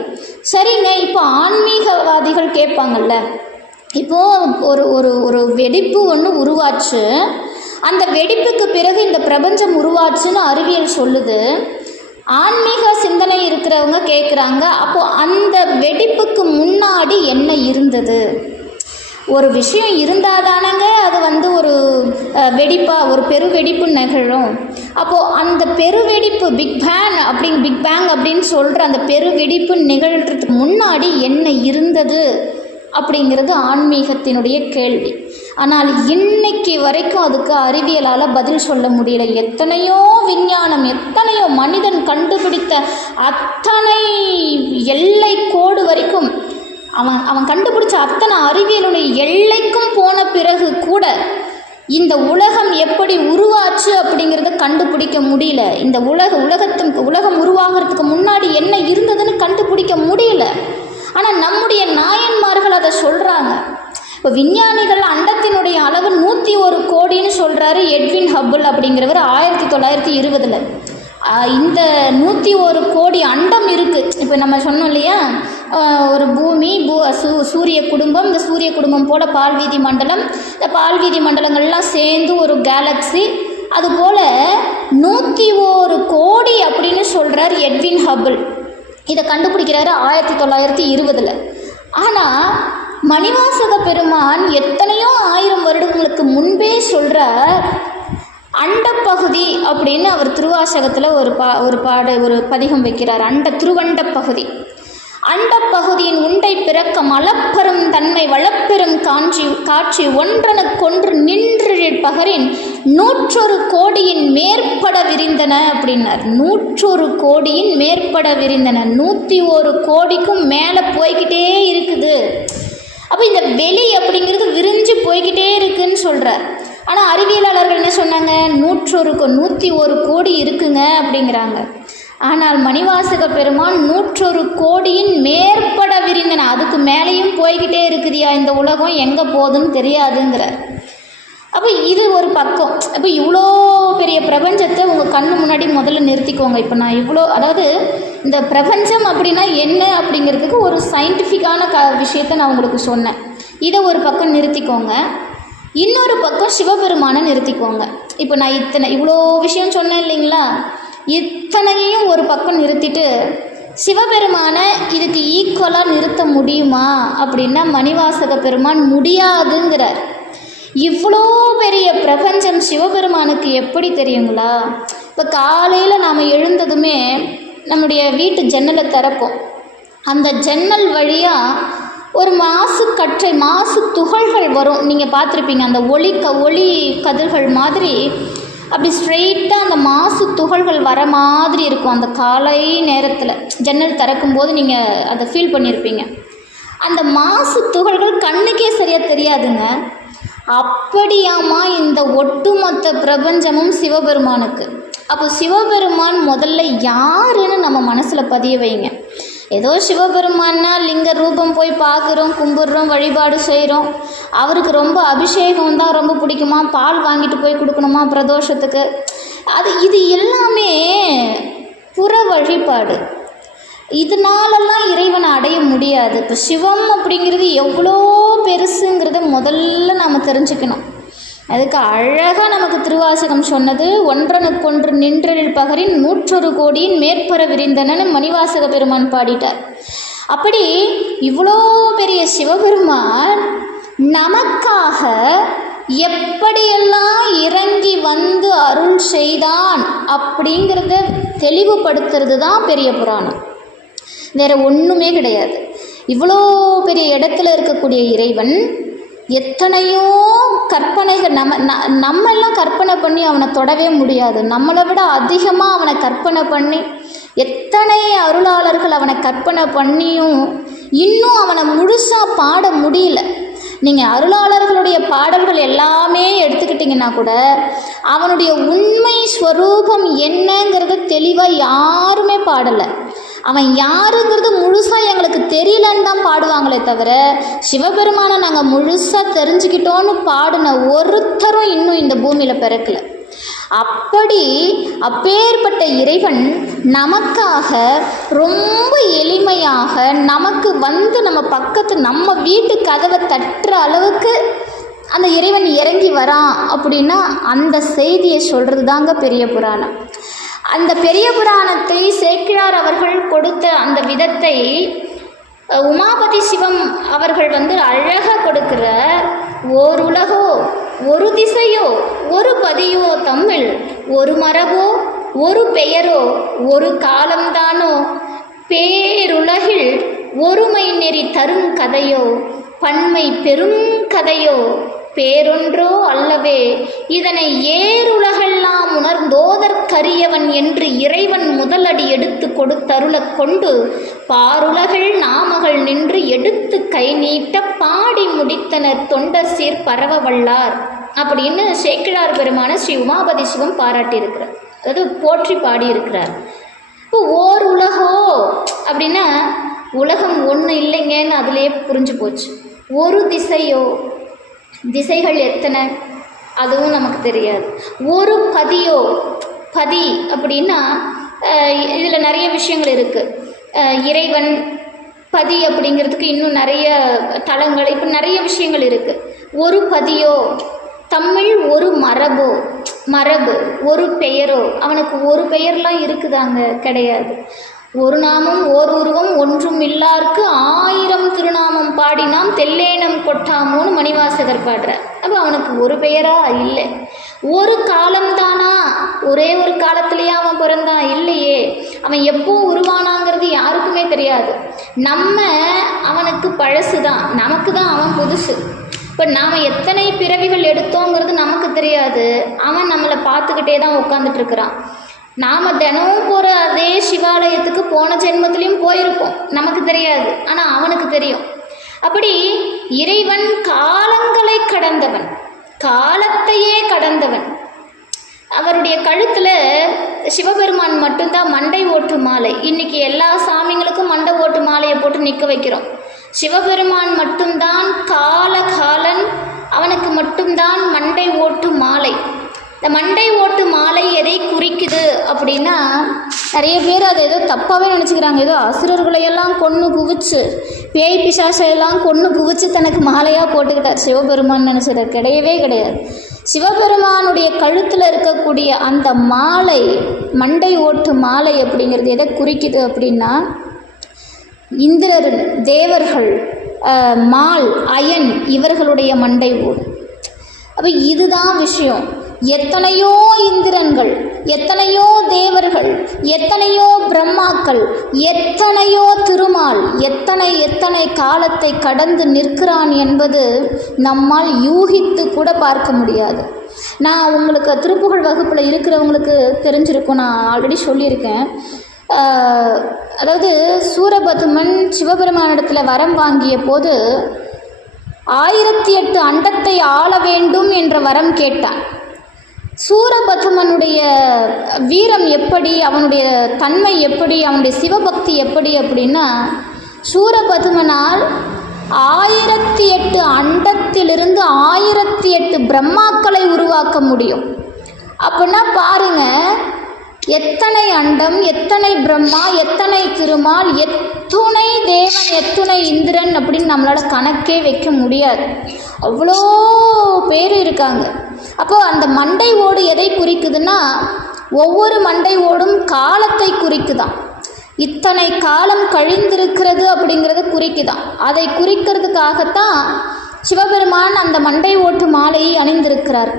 சரிங்க, இப்போ ஆன்மீகவாதிகள் கேட்பாங்கல்ல, இப்போது ஒரு ஒரு ஒரு வெடிப்பு ஒன்று உருவாச்சு, அந்த வெடிப்புக்கு பிறகு இந்த பிரபஞ்சம் உருவாச்சுன்னு அறிவியல் சொல்லுது. ஆன்மீக சிந்தனை இருக்கிறவங்க கேட்குறாங்க, அப்போது அந்த வெடிப்புக்கு முன்னாடி என்ன இருந்தது? ஒரு விஷயம் இருந்தால் தானங்க அது ஒரு வெடிப்பாக, ஒரு பெருவெடிப்பு நிகழும். அப்போது அந்த பெருவெடிப்பு பிக் பேங் அப்படின்னு சொல்கிற அந்த பெருவெடிப்பு நிகழ்கிறதுக்கு முன்னாடி என்ன இருந்தது அப்படிங்கிறது ஆன்மீகத்தினுடைய கேள்வி. ஆனால் இன்னைக்கு வரைக்கும் அதுக்கு அறிவியலால் பதில் சொல்ல முடியல. எத்தனையோ விஞ்ஞானம், எத்தனையோ மனிதன் கண்டுபிடித்த அத்தனை எல்லை கோடு வரைக்கும் அவன் கண்டுபிடிச்ச அத்தனை அறிவியலுடைய எல்லைக்கும் போன பிறகு கூட இந்த உலகம் எப்படி உருவாச்சு அப்படிங்கிறத கண்டுபிடிக்க முடியல. இந்த உலகம் உருவாகிறதுக்கு முன்னாடி என்ன இருந்ததுன்னு கண்டுபிடிக்க முடியல. ஆனால் நம்முடைய நாயன்மார்கள் அதை சொல்கிறாங்க. இப்போ விஞ்ஞானிகள் அண்டத்தினுடைய அளவு 101 கோடின்னு சொல்கிறாரு எட்வின் ஹப்பிள் அப்படிங்கிறவர் 1920. இந்த 101 கோடி அண்டம் இருக்குது. இப்போ நம்ம சொன்னோம் இல்லையா, ஒரு பூமி, சூரிய குடும்பம், இந்த சூரிய குடும்பம் போல் பால்வீதி மண்டலம், இந்த பால்வீதி மண்டலங்கள்லாம் சேர்ந்து ஒரு கேலக்ஸி. அதுபோல் 101 கோடி அப்படின்னு சொல்கிறார் எட்வின் ஹப்பிள். இதை கண்டுபிடிக்கிறாரு 1920. ஆனால் மணிவாசக பெருமான் எத்தனையோ 1000 வருடங்களுக்கு முன்பே சொல்கிறார், அண்டப்பகுதி அப்படின்னு அவர் திருவாசகத்தில் ஒரு பதிகம் வைக்கிறார். திருவண்ட பகுதி. அண்டப்பகுதியின் உண்டை பிறக்க மலப்பெரும் தன்மை வளப்பெரும் காட்சி ஒன்றனுக்கொன்று நின்று பகரின் 101 கோடியின் மேற்பட விரிந்தன அப்படின்னார். 101 கோடியின் மேற்பட விரிந்தன. 101 கோடிக்கும் மேலே போய்கிட்டே இருக்குது. அப்போ இந்த வெளி அப்படிங்கிறது விரிஞ்சு போய்கிட்டே இருக்குன்னு சொல்கிறார். ஆனால் அறிவியலாளர்கள் என்ன சொன்னாங்க, 101 கோடி இருக்குங்க அப்படிங்கிறாங்க. ஆனால் மணிவாசக பெருமான் 101 கோடியின் மேற்பட விரிந்தன, அதுக்கு மேலேயும் போய்கிட்டே இருக்குதியா இந்த உலகம், எங்கே போகுதுன்னு தெரியாதுங்கிறார். அப்போ இது ஒரு பக்கம். அப்போ இவ்வளோ பெரிய பிரபஞ்சத்தை உங்கள் கண்ணு முன்னாடி முதல்ல நிறுத்திக்கோங்க. இப்போ நான் அதாவது இந்த பிரபஞ்சம் அப்படின்னா என்ன அப்படிங்கிறதுக்கு ஒரு சயின்டிஃபிக்கான விஷயத்தை நான் உங்களுக்கு சொன்னேன். இதை ஒரு பக்கம் நிறுத்திக்கோங்க. இன்னொரு பக்கம் சிவபெருமானை நிறுத்திக்கோங்க. இப்போ நான் இவ்வளோ விஷயம் சொன்னேன் இல்லைங்களா, இத்தனையும் ஒரு பக்கம் நிறுத்திட்டு சிவபெருமானை இதுக்கு ஈக்குவலாக நிறுத்த முடியுமா அப்படின்னா மணிவாசக பெருமான் முடியாதுங்கிறார். இவ்வளோ பெரிய பிரபஞ்சம் சிவபெருமானுக்கு எப்படி தெரியுங்களா? இப்போ காலையில் நாம் எழுந்ததுமே நம்முடைய வீட்டு ஜன்னலை திறப்போம். அந்த ஜன்னல் வழியாக ஒரு மாசு துகள்கள் வரும். நீங்கள் பார்த்துருப்பீங்க, அந்த ஒளி கதிர்கள் மாதிரி அப்படி ஸ்ட்ரெயிட்டாக அந்த மாசு துகள்கள் வர மாதிரி இருக்கும். அந்த காலை நேரத்தில் ஜன்னல் திறக்கும்போது நீங்கள் அதை ஃபீல் பண்ணியிருப்பீங்க. அந்த மாசு துகள்கள் கண்ணுக்கே சரியாக தெரியாதுங்க. அப்படியாமா இந்த ஒட்டுமொத்த பிரபஞ்சமும் சிவபெருமானுக்கு. அப்போ சிவபெருமான் முதல்ல யாருன்னு நம்ம மனசில் பதிய வைங்க. ஏதோ சிவபெருமான்னா லிங்க ரூபம் போய் பார்க்குறோம், கும்பிட்றோம், வழிபாடு செய்கிறோம். அவருக்கு ரொம்ப அபிஷேகம் தான் ரொம்ப பிடிக்குமா, பால் வாங்கிட்டு போய் கொடுக்கணுமா பிரதோஷத்துக்கு. இது எல்லாமே புற வழிபாடு. இதனாலெல்லாம் இறைவனை அடைய முடியாது. இப்போ சிவம் அப்படிங்கிறது எவ்வளோ பெருசுங்கிறத முதல்ல நாம் தெரிஞ்சுக்கணும். அதுக்கு அழகாக நமக்கு திருவாசகம் சொன்னது, ஒன்றனுக்கொன்று நின்றலில் பகரின் 101 கோடியின் மேற்பர விரிந்தனன்னு மணிவாசக பெருமான் பாடிட்டார். அப்படி இவ்வளோ பெரிய சிவபெருமான் நமக்காக எப்படியெல்லாம் இறங்கி வந்து அருள் செய்தான் அப்படிங்கிறத தெளிவுபடுத்துறது தான் பெரிய புராணம். வேறு ஒன்றுமே கிடையாது. இவ்வளோ பெரிய இடத்துல இருக்கக்கூடிய இறைவன் எத்தனையோ கற்பனைகள் நம்ம எல்லாம் கற்பனை பண்ணி அவனை தொடவே முடியாது. நம்மளை விட அதிகமாக அவனை கற்பனை பண்ணி எத்தனை அருளாளர்கள் அவனை கற்பனை பண்ணியும் இன்னும் அவனை முழுசாக பாட முடியல. நீங்கள் அருளாளர்களுடைய பாடல்கள் எல்லாமே எடுத்துக்கிட்டிங்கன்னா கூட அவனுடைய உண்மை ஸ்வரூபம் என்னங்கிறத தெளிவாக யாருமே பாடலை. அவன் யாருங்கிறது முழுசாக எங்களுக்கு தெரியலன்னு தான் பாடுவாங்களே தவிர சிவபெருமானை நாங்கள் முழுசாக தெரிஞ்சுக்கிட்டோன்னு பாடின ஒருத்தரும் இன்னும் இந்த பூமியில் பிறக்கலை. அப்பேற்பட்ட இறைவன் நமக்காக ரொம்ப எளிமையாக நமக்கு வந்து நம்ம பக்கத்து நம்ம வீட்டு கதவை தட்டுற அளவுக்கு அந்த இறைவன் இறங்கி வரான் அப்படின்னா அந்த செய்தியை சொல்கிறது தாங்க பெரிய புராணம். அந்த பெரிய புராணத்தை சேக்கிழார் அவர்கள் கொடுத்த அந்த விதத்தை உமாபதி சிவம் அவர்கள் அழகாக கொடுக்கிற, ஓர் உலகோ ஒரு திசையோ ஒரு பதியோ தம்மில் ஒரு மரபோ ஒரு பெயரோ ஒரு காலம்தானோ பேருலகில் ஒருமை நெறி தரும் கதையோ பன்மை பெரும் கதையோ பேரொன்றோ அல்லவே இதனை ஏருலகெல்லாம் உணர்ந்தோதற்கரியவன் என்று இறைவன் முதலடி எடுத்து கொடுத்தருளக் கொண்டு பாருலகள் நாமகள் நின்று எடுத்து கை நீட்ட பாடி முடித்தனர் தொண்டர் சீர் பரவ வல்லார் அப்படின்னு சேக்கிழார் பெருமான ஸ்ரீ உமாபதி சிவம் பாராட்டியிருக்கிறார். அதாவது போற்றி பாடியிருக்கிறார். இப்போ ஓர் உலகோ அப்படின்னா உலகம் ஒன்று இல்லைங்கன்னு அதுலேயே புரிஞ்சு போச்சு. ஒரு திசையோ, திசைகள் எத்தனை அதுவும் நமக்கு தெரியாது. ஒரு பதியோ, பதி அப்படின்னா இதில் நிறைய விஷயங்கள் இருக்குது. இறைவன் பதி அப்படிங்கிறதுக்கு இன்னும் நிறைய தலங்கள், இப்போ நிறைய விஷயங்கள் இருக்குது. ஒரு பதியோ, தமிழ் ஒரு மரபு ஒரு பெயரோ. அவனுக்கு ஒரு பெயர்லாம் இருக்குதாங்க? கிடையாது. ஒரு நாமம் ஓர் உருவம் ஒன்றும் இல்லார்க்கு 1000 திருநாமம் பாடினாம் தெல்லேனம் கொட்டாமோன்னு மணிவாசகர் பாடுறார். அப்போ அவனுக்கு ஒரு பெயரா? இல்லை. ஒரு காலம்தானா? ஒரே ஒரு காலத்திலேயே அவன் பிறந்தான்? இல்லையே. அவன் எப்போ உருவானாங்கிறது யாருக்குமே தெரியாது. நம்ம அவனுக்கு பழசு தான், நமக்கு தான் அவன் புதுசு. இப்போ நாம் எத்தனை பிறவிகள் எடுத்தோங்கிறது நமக்கு தெரியாது. அவன் நம்மளை பார்த்துக்கிட்டே தான் உட்காந்துட்ருக்கிறான். நாம் தினமும் போகிற அதே சிவாலயத்துக்கு போன ஜென்மத்திலையும் போயிருப்போம், நமக்கு தெரியாது. ஆனால் அவனுக்கு தெரியும். அப்படி இறைவன் காலங்களை கடந்தவன், காலத்தையே கடந்தவன். அவருடைய கழுத்தில் சிவபெருமான் மட்டும்தான் மண்டை ஓட்டு மாலை. இன்றைக்கி எல்லா சாமிங்களுக்கும் மண்டை ஓட்டு மாலையை போட்டு நிற்க வைக்கிறோம். சிவபெருமான் மட்டும்தான் காலன், அவனுக்கு மட்டும்தான் மண்டை ஓட்டு மாலை. இந்த மண்டை ஓட்டு மாலை எதை குறிக்குது அப்படின்னா, நிறைய பேர் அதை ஏதோ தப்பாகவே நினச்சிக்கிறாங்க. ஏதோ அசுரர்களையெல்லாம் கொன்று குவிச்சு, பேய் பிசாசையெல்லாம் கொன்று குவிச்சு தனக்கு மாலையாக போட்டுக்கிட்டார் சிவபெருமான் நினச்சிட. கிடையவே கிடையாது. சிவபெருமானுடைய கழுத்தில் இருக்கக்கூடிய அந்த மாலை, மண்டை ஓட்டு மாலை அப்படிங்கிறது எதை குறிக்குது அப்படின்னா, இந்திரர், தேவர்கள், மால், அயன் இவர்களுடைய மண்டை ஓடு. அப்போ இதுதான் விஷயம். எத்தனையோ இந்திரன்கள், எத்தனையோ தேவர்கள், எத்தனையோ பிரம்மாக்கள், எத்தனையோ திருமால் எத்தனை காலத்தை கடந்து நிற்கிறான் என்பது நம்மால் யூகித்து கூட பார்க்க முடியாது. நான் உங்களுக்கு திருப்புகழ் வகுப்பில் இருக்கிறவங்களுக்கு தெரிஞ்சிருக்கும், நான் ஆல்ரெடி சொல்லியிருக்கேன். அதாவது சூரபதுமன் சிவபெருமானிடத்தில் வரம் வாங்கிய போது 1008 அண்டத்தை ஆள வேண்டும் என்ற வரம் கேட்டான். சூரபதுமனுடைய வீரம் எப்படி, அவனுடைய தன்மை எப்படி, அவனுடைய சிவபக்தி எப்படி அப்படின்னா, சூரபதுமனால் 1008 அண்டத்திலிருந்து 1008 பிரம்மாக்களை உருவாக்க முடியும். அப்படின்னா பாருங்க, எத்தனை அண்டம், எத்தனை பிரம்மா, எத்தனை திருமால், எத்துணை தேவன், எத்துணை இந்திரன் அப்படின்னு நம்மளால் கணக்கே வைக்க முடியாது. அவ்வளோ பேர் இருக்காங்க. அப்போ அந்த மண்டை ஓடு எதை குறிக்குதுன்னா, ஒவ்வொரு மண்டை ஓடும் காலத்தை குறிக்குதான். இத்தனை காலம் கழிந்திருக்கிறது அப்படிங்கிறத குறிக்குதான். அதை குறிக்கிறதுக்காகத்தான் சிவபெருமான் அந்த மண்டை ஓட்டு மாலையை அணிந்திருக்கிறார்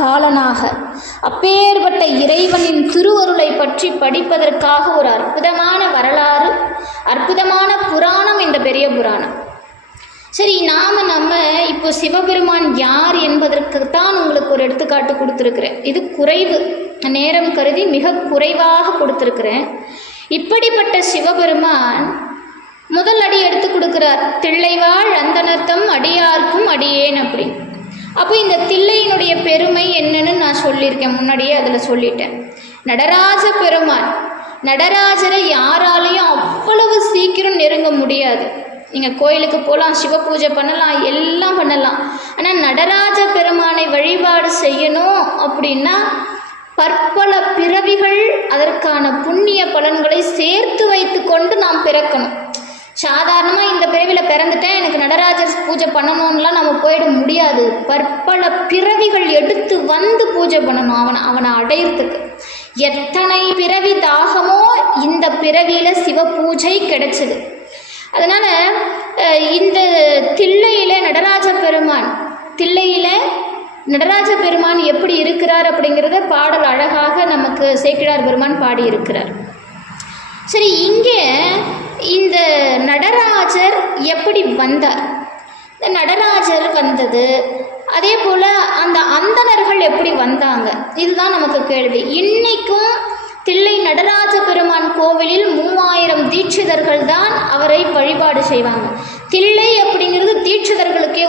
காலனாக. அப்பேற்பட்ட இறைவனின் திருவருளை பற்றி படிப்பதற்காக ஒரு அற்புதமான வரலாறு, அற்புதமான புராணம் இந்த பெரிய புராணம். சரி, நம்ம இப்போ சிவபெருமான் யார் என்பதற்குத்தான் உங்களுக்கு ஒரு எடுத்துக்காட்டு கொடுத்துருக்குறேன். இது குறைவு, நேரம் கருதி மிக குறைவாக கொடுத்துருக்குறேன். இப்படிப்பட்ட சிவபெருமான் முதல் அடி எடுத்து கொடுக்குறார். தில்லைவாழ் அந்தனர்த்தம் அடியார்க்கும் அடியேன் அப்படின்னு. அப்போ இந்த தில்லையினுடைய பெருமை என்னன்னு நான் சொல்லியிருக்கேன், முன்னாடியே அதில் சொல்லிட்டேன். நடராஜ பெருமான், நடராஜரை யாராலையும் அவ்வளவு சீக்கிரம் நெருங்க முடியாது. நீங்கள் கோயிலுக்கு போகலாம், சிவ பூஜை பண்ணலாம், எல்லாம் பண்ணலாம். ஆனால் நடராஜ பெருமானை வழிபாடு செய்யணும் அப்படின்னா பற்பல பிறவிகள், அதற்கான புண்ணிய பலன்களை சேர்த்து வைத்து கொண்டு நாம் பிறக்கணும். சாதாரணமாக இந்த பிறவியில் பிறந்துட்டேன், எனக்கு நடராஜர் பூஜை பண்ணணும்லாம் நம்ம போயிட முடியாது. பற்பல பிறவிகள் எடுத்து வந்து பூஜை பண்ணணும் அவனை அடையிறதுக்கு. எத்தனை பிறவி தாகமோ இந்த பிறவியில் சிவ பூஜை கிடைச்சிது. அதனால் இந்த தில்லையில் நடராஜ பெருமான் எப்படி இருக்கிறார் அப்படிங்கிறத பாடல் அழகாக நமக்கு சேக்கிழார் பெருமான் பாடியிருக்கிறார். சரி, இங்கே இந்த நடராஜர் எப்படி வந்தார், இந்த நடராஜர் வந்தது, அதே போல் அந்த அந்தணர்கள் எப்படி வந்தாங்க, இதுதான் நமக்கு கேள்வி. இன்னைக்கும் தில்லை நடராஜ பெருமான் கோவிலில் 3000 தீட்சிதர்கள் தான் அவரை வழிபாடு செய்வாங்க. தில்லை அப்படிங்கிறது தீட்சிதர்களுக்கே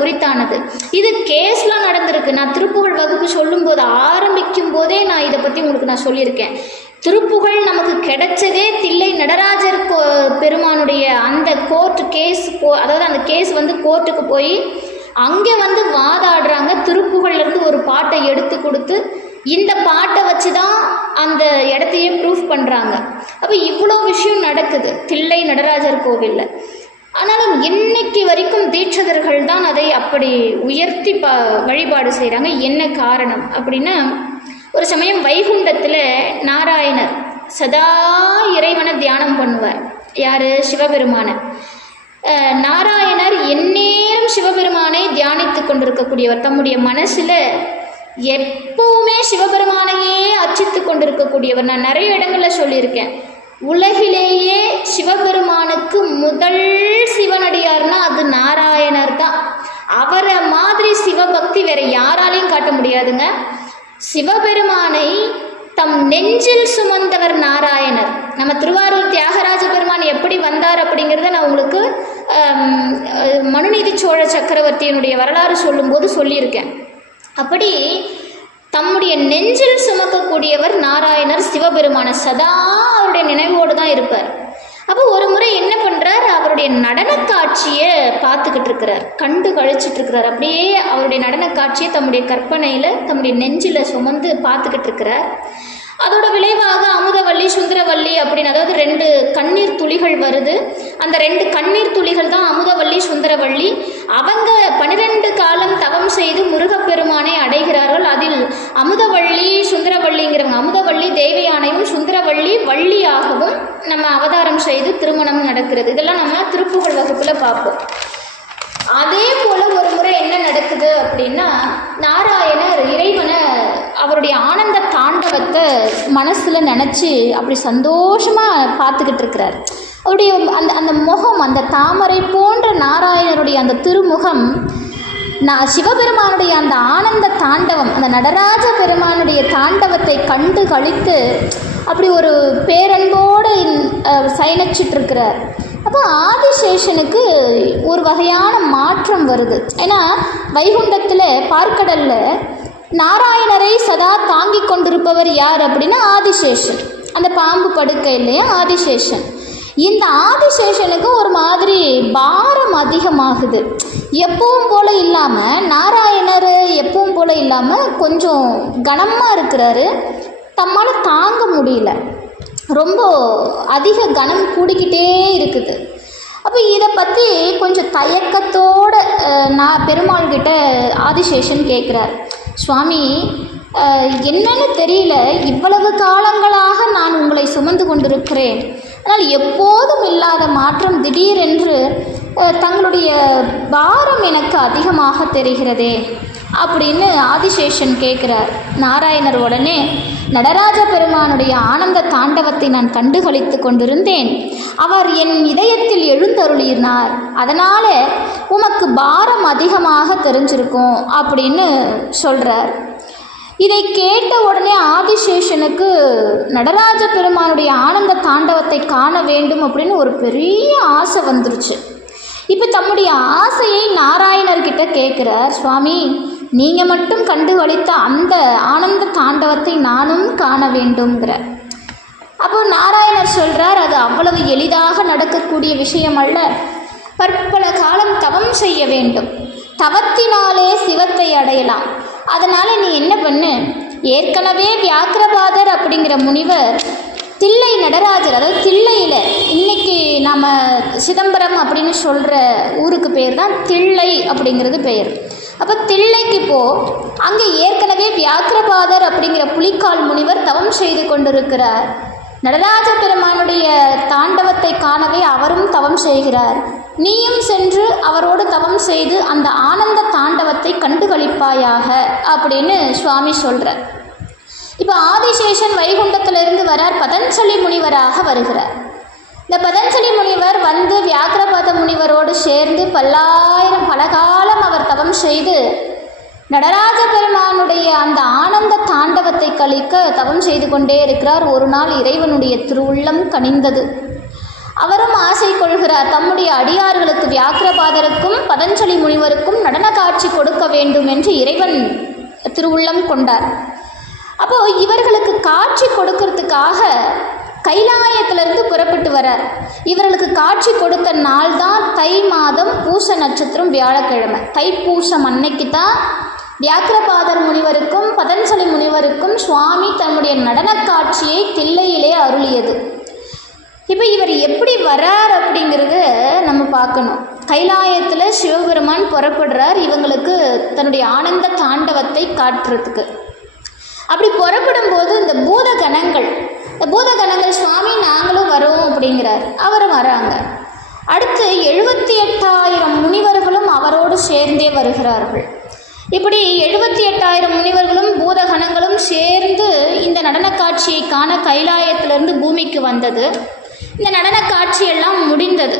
உரித்தானது. இது கேஸ்லாம் நடந்திருக்கு. நான் திருப்புகழ் வகுப்பு சொல்லும்போது ஆரம்பிக்கும் போதே நான் இதை பற்றி உங்களுக்கு நான் சொல்லியிருக்கேன். திருப்புகழ் நமக்கு கிடைச்சதே தில்லை நடராஜர் பெருமானுடைய அந்த கோர்ட்டு கேஸ், அதாவது அந்த கேஸ் வந்து கோர்ட்டுக்கு போய் அங்கே வந்து வாதாடுறாங்க. திருப்புகழ்லேருந்து ஒரு பாட்டை எடுத்து கொடுத்து இந்த பாட்டை வச்சு தான் அந்த இடத்தையே ப்ரூஃப் பண்ணுறாங்க. அப்போ இவ்வளோ விஷயம் நடக்குது தில்லை நடராஜர் கோவிலில். ஆனாலும் இன்னைக்கு வரைக்கும் தீட்சிதர்கள் தான் அதை அப்படி உயர்த்தி வழிபாடு செய்கிறாங்க. என்ன காரணம் அப்படின்னா, ஒரு சமயம் வைகுண்டத்தில் நாராயணர் சதா இறைவனை தியானம் பண்ணுவார். யார்? சிவபெருமான. நாராயணர் எந்நேரம் சிவபெருமானை தியானித்து கொண்டிருக்கக்கூடியவர். தம்முடைய மனசில் எப்பவுமே சிவபெருமானையே அர்ச்சித்து கொண்டிருக்கக்கூடியவர். நான் நிறைய இடங்களில் சொல்லியிருக்கேன், உலகிலேயே சிவபெருமானுக்கு முதல் சிவனடியார்னா அது நாராயணர் தான். அவரை மாதிரி சிவபக்தி வேற யாராலையும் காட்ட முடியாதுங்க. சிவபெருமானை தம் நெஞ்சில் சுமந்தவர் நாராயணர். நம்ம திருவாரூர் தியாகராஜ பெருமான் எப்படி வந்தார் அப்படிங்கிறத நான் உங்களுக்கு மனுநீதி சோழ சக்கரவர்த்தியினுடைய வரலாறு சொல்லும்போது சொல்லியிருக்கேன். அப்படி தம்முடைய நெஞ்சில் சுமக்கக்கூடியவர் நாராயணர் சிவபெருமான சதா அவருடைய நினைவோடு தான் இருப்பார். அப்போ ஒரு முறை என்ன பண்ணுறார், அவருடைய நடன காட்சியை பார்த்துக்கிட்டு இருக்கிறார், கண்டு கழிச்சிட்டு இருக்கிறார். அப்படியே அவருடைய நடன காட்சியை தம்முடைய கற்பனையில் தம்முடைய நெஞ்சில் சுமந்து பார்த்துக்கிட்டு இருக்கிறார். அதோட விளைவாக அமுதவள்ளி சுந்தரவள்ளி அப்படின்னு, அதாவது 2 கண்ணீர் துளிகள் வருது. அந்த 2 கண்ணீர் துளிகள் தான் அமுதவள்ளி சுந்தரவள்ளி. அவங்க 12 காலம் தவம் செய்து முருகப்பெருமானை அடைகிறார்கள். அதில் அமுதவள்ளி சுந்தரவள்ளிங்கிறவங்க, அமுதவள்ளி தேவயானையும் சுந்தரவள்ளி வள்ளியாகவும் நம்ம அவதாரம் செய்து திருமணம் நடக்கிறது. இதெல்லாம் நம்ம திருப்புகழ் வகுப்பில் பார்ப்போம். அதே போல் ஒரு முறை என்ன நடக்குது அப்படின்னா, நாராயணர் இறைவனை அவருடைய ஆனந்த தாண்டவத்தை மனசில் நினச்சி அப்படி சந்தோஷமாக பார்த்துக்கிட்டு இருக்கிறார். அவருடைய அந்த முகம், அந்த தாமரை போன்ற நாராயணருடைய அந்த திருமுகம் சிவபெருமானுடைய அந்த ஆனந்த தாண்டவம், அந்த நடராஜ பெருமானுடைய தாண்டவத்தை கண்டு கழித்து அப்படி ஒரு பேரன்போடு சயனிச்சிட்டு இருக்கிறார். அப்போ ஆதிசேஷனுக்கு ஒரு வகையான மாற்றம் வருது. ஏன்னா வைகுண்டத்தில் பார்க்கடலில் நாராயணரை சதா தாங்கி கொண்டிருப்பவர் யார் அப்படின்னா ஆதிசேஷன், அந்த பாம்பு படுக்கையிலேயே ஆதிசேஷன். இந்த ஆதிசேஷனுக்கு ஒரு மாதிரி பாரம் அதிகமாகுது. எப்பவும் போல் இல்லாமல் நாராயணர் எப்பவும் போல் இல்லாமல் கொஞ்சம் கனமாக இருக்கிறாரு. தம்மால் தாங்க முடியல, ரொம்ப அதிக கனம் கூடிக்கிட்டே இருக்குது. அப்போ இதை பற்றி கொஞ்சம் தயக்கத்தோடு நான் பெருமாள்கிட்ட ஆதிசேஷன் கேட்குறார், சுவாமி என்னன்னு தெரியல, இவ்வளவு காலங்களாக நான் உங்களை சுமந்து கொண்டிருக்கிறேன், ஆனால் எப்போதும் இல்லாத மாற்றம் திடீரென்று தங்களுடைய பாரம் எனக்கு அதிகமாக தெரிகிறதே அப்படின்னு ஆதிசேஷன் கேட்குறார். நாராயணர் உடனே, நடராஜ பெருமானுடைய ஆனந்த தாண்டவத்தை நான் கண்டுகளித்து கொண்டிருந்தேன், அவர் என் இதயத்தில் எழுந்தருளினார், அதனால் உமக்கு பாரம் அதிகமாக தெரிஞ்சிருக்கும் அப்படின்னு சொல்கிறார். இதை கேட்ட உடனே ஆதிசேஷனுக்கு நடராஜ பெருமானுடைய ஆனந்த தாண்டவத்தை காண வேண்டும் அப்படின்னு ஒரு பெரிய ஆசை வந்துருச்சு. இப்போ தம்முடைய ஆசையை நாராயணர்கிட்ட கேட்குறார், சுவாமி நீங்கள் மட்டும் கண்டுகளித்த அந்த ஆனந்த தாண்டவத்தை நானும் காண வேண்டும்ங்கிற. அப்போ நாராயணர் சொல்கிறார், அது அவ்வளவு எளிதாக நடக்கக்கூடிய விஷயம் அல்ல, பற்பல காலம் தவம் செய்ய வேண்டும், தவத்தினாலே சிவத்தை அடையலாம். அதனால் நீ என்ன பண்ணு, ஏற்கனவே வியாக்கிரபாதர் அப்படிங்கிற முனிவர் தில்லை நடராஜர், அதாவது தில்லையில் இன்னைக்கு நாம் சிதம்பரம் அப்படின்னு சொல்கிற ஊருக்கு பேர் தான் தில்லை அப்படிங்கிறது பெயர். அப்போ தில்லைக்கு அங்கே ஏற்கனவே வியாக்கிரபாதர் அப்படிங்கிற புலிக்கால் முனிவர் தவம் செய்து கொண்டிருக்கிறார். நடராஜ பெருமானுடைய தாண்டவத்தை காணவே அவரும் தவம் செய்கிறார். நீயும் சென்று அவரோடு தவம் செய்து அந்த ஆனந்த தாண்டவத்தை கண்டுகளிப்பாயாக அப்படின்னு சுவாமி சொல்கிறார். இப்போ ஆதிசேஷன் வைகுண்டத்திலிருந்து வரார், பதஞ்சலி முனிவராக வருகிறார். இந்த பதஞ்சலி முனிவர் வந்து வியாக்கிரபாத முனிவரோடு சேர்ந்து பல காலம் அவர் தவம் செய்து நடராஜ பெருமானுடைய அந்த ஆனந்த தாண்டவத்தை கழிக்க தவம் செய்து கொண்டே இருக்கிறார். ஒரு நாள் இறைவனுடைய திருவுள்ளம் கனிந்தது. அவரும் ஆசை கொள்கிறார், தம்முடைய அடியார்களுக்கு வியாக்கிரபாதருக்கும் பதஞ்சலி முனிவருக்கும் நடன காட்சி கொடுக்க வேண்டும் என்று இறைவன் திருவுள்ளம் கொண்டார். அப்போது இவர்களுக்கு காட்சி கொடுக்கறதுக்காக கைலாயத்திலிருந்து புறப்பட்டு வரார். இவர்களுக்கு காட்சி கொடுத்த நாள் தான் தை மாதம் பூச நட்சத்திரம் வியாழக்கிழமை. தைப்பூசம் அன்னைக்கு தான் வியாக்கிரபாதர் முனிவருக்கும் பதஞ்சலி முனிவருக்கும் சுவாமி தன்னுடைய நடன காட்சியை தில்லையிலே அருளியது. இப்போ இவர் எப்படி வரார் அப்படிங்கிறத நம்ம பார்க்கணும். கைலாயத்தில் சிவபெருமான் புறப்படுறார் இவங்களுக்கு தன்னுடைய ஆனந்த தாண்டவத்தை காட்டுறதுக்கு. அப்படி புறப்படும் போது இந்த பூதகணங்கள் சுவாமி நாங்களும் வரோம் அப்படிங்கிறார். அவரும் வராங்க. அடுத்து 78,000 முனிவர்களும் அவரோடு சேர்ந்தே வருகிறார்கள். இப்படி 78,000 முனிவர்களும் பூதகணங்களும் சேர்ந்து இந்த நடன காட்சியை காண கைலாயத்திலிருந்து பூமிக்கு வந்தது. இந்த நடன காட்சியெல்லாம் முடிந்தது,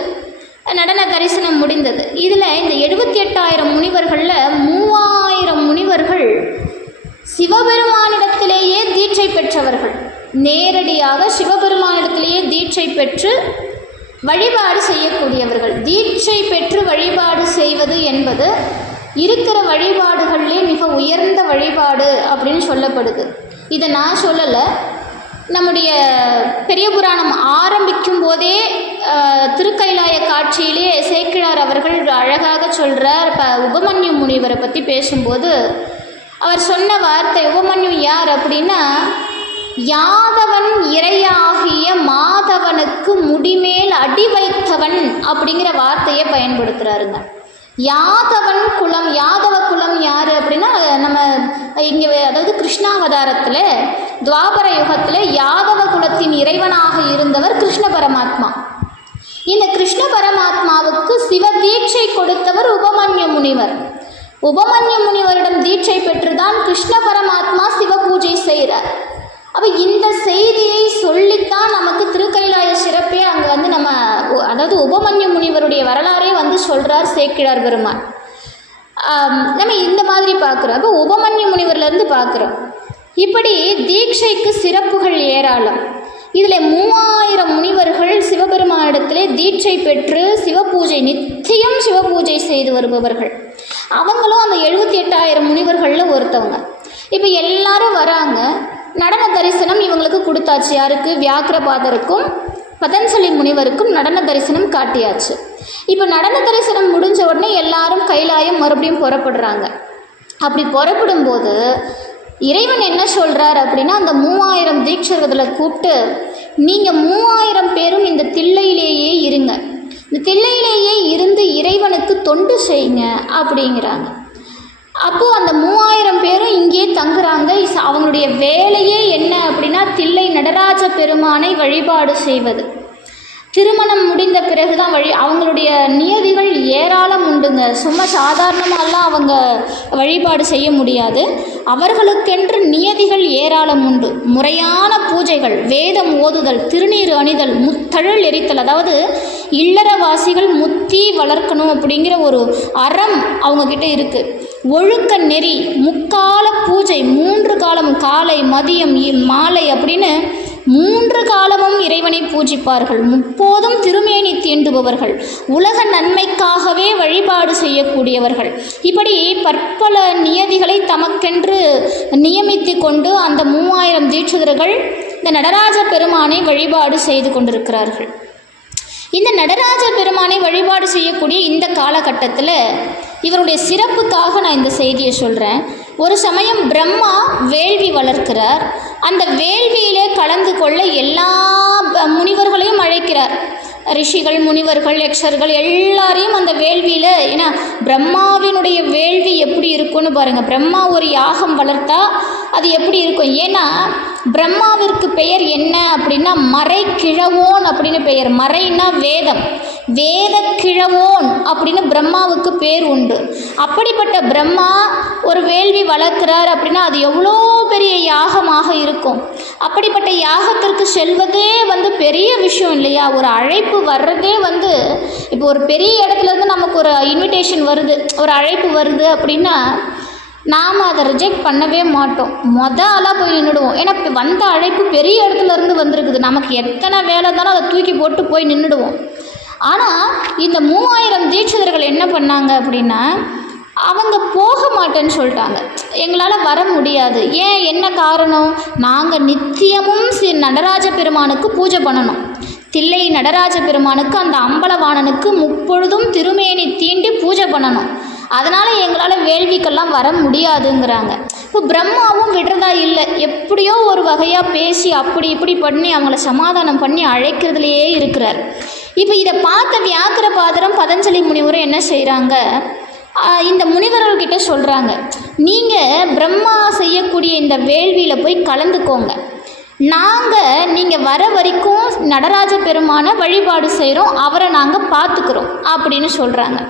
நடன தரிசனம் முடிந்தது. இதில் இந்த 78,000 முனிவர்களில் 3,000 முனிவர்கள் சிவபெருமானிடத்திலேயே தீட்சை பெற்றவர்கள். நேரடியாக சிவபெருமானிடத்திலேயே தீட்சை பெற்று வழிபாடு செய்யக்கூடியவர்கள். தீட்சை பெற்று வழிபாடு செய்வது என்பது இருக்கிற வழிபாடுகளிலே மிக உயர்ந்த வழிபாடு அப்படின்னு சொல்லப்படுது. இதை நான் சொல்லலை, நம்முடைய பெரிய புராணம் ஆரம்பிக்கும் போதே திருக்கைலாய காட்சியிலே சேக்கிழார் அவர்கள் அழகாக சொல்கிறார். உபமன்யு முனிவரை பற்றி பேசும்போது அவர் சொன்ன வார்த்தை, உபமன்யு யார் அப்படின்னா யாதவன் இறையாகிய மாதவனுக்கு முடிமேல் அடி வைத்தவன் அப்படிங்கிற வார்த்தையை பயன்படுத்துகிறாருங்க. யாதவன் குலம், யாதவ குலம் யார் அப்படின்னா நம்ம இங்கே அதாவது கிருஷ்ணாவதாரத்தில் துவாபர யுகத்தில் யாதவ குலத்தின் இறைவனாக இருந்தவர் கிருஷ்ண பரமாத்மா. இந்த கிருஷ்ண பரமாத்மாவுக்கு சிவ தீட்சை கொடுத்தவர் உபமன்யு முனிவர். உபமன்யு முனிவரிடம் தீட்சை பெற்றுதான் கிருஷ்ண பரமாத்மா சிவ பூஜை செய்கிறார். அப்போ இந்த செய்தியை சொல்லித்தான் நமக்கு திருக்கைலாய சிறப்பே அங்கே வந்து நம்ம அதாவது உபமன்யு முனிவருடைய வரலாறே வந்து சொல்கிறார் சேக்கிழார் பெருமான். நம்ம இந்த மாதிரி பார்க்குறோம். அப்போ உபமன்யு முனிவர்லேருந்து பார்க்குறோம். இப்படி தீட்சைக்கு சிறப்புகள் ஏராளம். இதில் 3000 முனிவர்கள் சிவபெருமானிடத்திலே தீட்சை பெற்று சிவபூஜை நித்தியம் சிவபூஜை செய்து வருபவர்கள். அவங்களும் அந்த 78,000 முனிவர்களில் ஒருத்தவங்க. இப்போ எல்லாரும் வராங்க. நடன தரிசனம் இவங்களுக்கு கொடுத்தாச்சு. யாருக்கு? வியாக்கிரபாதருக்கும் பதஞ்சலி முனிவருக்கும் நடன தரிசனம் காட்டியாச்சு. இப்போ நடன தரிசனம் முடிஞ்ச உடனே எல்லாரும் கைலாயம் மறுபடியும் புறப்படுறாங்க. அப்படி புறப்படும்போது இறைவன் என்ன சொல்கிறார் அப்படின்னா, அந்த 3000 தீட்சர்களை கூப்பிட்டு, நீங்கள் 3000 பேரும் இந்த தில்லையிலேயே இருங்க, இந்த தில்லையிலேயே இருந்து இறைவனுக்கு தொண்டு செய்யுங்க அப்படிங்கிறாங்க. அப்போது அந்த 3000 பேரும் இங்கே தங்குறாங்க. அவங்களுடைய வேலையே என்ன அப்படின்னா, தில்லை நடராஜ பெருமானை வழிபாடு செய்வது. திருமணம் முடிந்த பிறகு தான் அவங்களுடைய நியதிகள் ஏராளம் உண்டுங்க. சும்மா சாதாரணமாகலாம் அவங்க வழிபாடு செய்ய முடியாது. அவர்களுக்கென்று நியதிகள் ஏராளம் உண்டு. முறையான பூஜைகள், வேதம் ஓதுதல், திருநீர் அணிதல், முத்தழல் எரித்தல், அதாவது இல்லறவாசிகள் முத்தி வளர்க்கணும் அப்படிங்கிற ஒரு அறம் அவங்கக்கிட்ட இருக்குது. ஒழுக்க நெறி, முக்கால பூஜை, 3 காலமும் காலை மதியம் மாலை அப்படின்னு 3 காலமும் இறைவனை பூஜிப்பார்கள். 30 திருமேனி தீண்டுபவர்கள், உலக நன்மைக்காகவே வழிபாடு செய்யக்கூடியவர்கள். இப்படி பற்பல நியதிகளை தமக்கென்று நியமித்து கொண்டு அந்த 3000 தீட்சிதர்கள் இந்த நடராஜ பெருமானை வழிபாடு செய்து கொண்டிருக்கிறார்கள். இந்த நடராஜ பெருமானை வழிபாடு செய்யக்கூடிய இந்த காலகட்டத்தில் இவருடைய சிறப்புக்காக நான் இந்த செய்தியை சொல்கிறேன். ஒரு சமயம் பிரம்மா வேள்வி வளர்க்கிறார். அந்த வேள்வியிலே கலந்து கொள்ள எல்லா முனிவர்களையும் அழைக்கிறார். ரிஷிகள், முனிவர்கள், யக்ஷர்கள் எல்லாரையும் அந்த வேள்வியில், ஏன்னா பிரம்மாவினுடைய வேள்வி எப்படி இருக்குன்னு பாருங்கள். பிரம்மா ஒரு யாகம் வளர்த்தா அது எப்படி இருக்கும்? ஏன்னா பிரம்மாவிற்கு பெயர் என்ன அப்படின்னா மறை கிழவோன் அப்படின்னு பெயர். மறைன்னா வேதம், வேத கிழவோன் அப்படின்னு பிரம்மாவுக்கு பேர் உண்டு. அப்படிப்பட்ட பிரம்மா ஒரு வேள்வி வளர்க்கிறார் அப்படின்னா அது எவ்வளோ பெரிய யாகமாக இருக்கும். அப்படிப்பட்ட யாகத்திற்கு செல்வதே வந்து பெரிய விஷயம் இல்லையா? ஒரு அழைப்பு வர்றதே வந்து, இப்போ ஒரு பெரிய இடத்துலேருந்து நமக்கு ஒரு இன்விடேஷன் வருது, ஒரு அழைப்பு வருது அப்படின்னா நாம் அதை ரிஜெக்ட் பண்ணவே மாட்டோம். ஆளாக போய் நின்றுடுவோம். ஏன்னா இப்போ வந்த அழைப்பு பெரிய இடத்துலேருந்து வந்திருக்குது. நமக்கு எத்தனை வேலை இருந்தாலும் அதை தூக்கி போட்டு போய் நின்றுடுவோம். ஆனால் இந்த 3000 தீட்சிதர்கள் என்ன பண்ணாங்க அப்படின்னா, அவங்க போக மாட்டேன்னு சொல்லிட்டாங்க. எங்களால் வர முடியாது. ஏன், என்ன காரணம்? நாங்கள் நித்தியமும் நடராஜ பெருமானுக்கு பூஜை பண்ணணும். தில்லை நடராஜ பெருமானுக்கு, அந்த அம்பலவாணனுக்கு 30 திருமேனி தீண்டி பூஜை பண்ணணும். அதனால் எங்களால் வேள்விக்கெல்லாம் வர முடியாதுங்கிறாங்க. இப்போ பிரம்மாவும் விடுறதா இல்லை. எப்படியோ ஒரு வகையாக பேசி அப்படி இப்படி பண்ணி அவங்கள சமாதானம் பண்ணி அழைக்கிறதுலையே இருக்கிறார். இப்போ இதை பார்த்த வியாக்கிரபாதரும் பதஞ்சலி முனிவரும் என்ன செய்கிறாங்க, இந்த முனிவர்கள்கிட்ட சொல்கிறாங்க, நீங்கள் பிரம்மா செய்யக்கூடிய இந்த வேள்வியில் போய் கலந்துக்கோங்க, நாங்கள் நீங்கள் வர வரைக்கும் நடராஜ பெருமானை வழிபாடு செய்கிறோம், அவரை நாங்கள் பார்த்துக்கிறோம் அப்படின்னு சொல்கிறாங்க.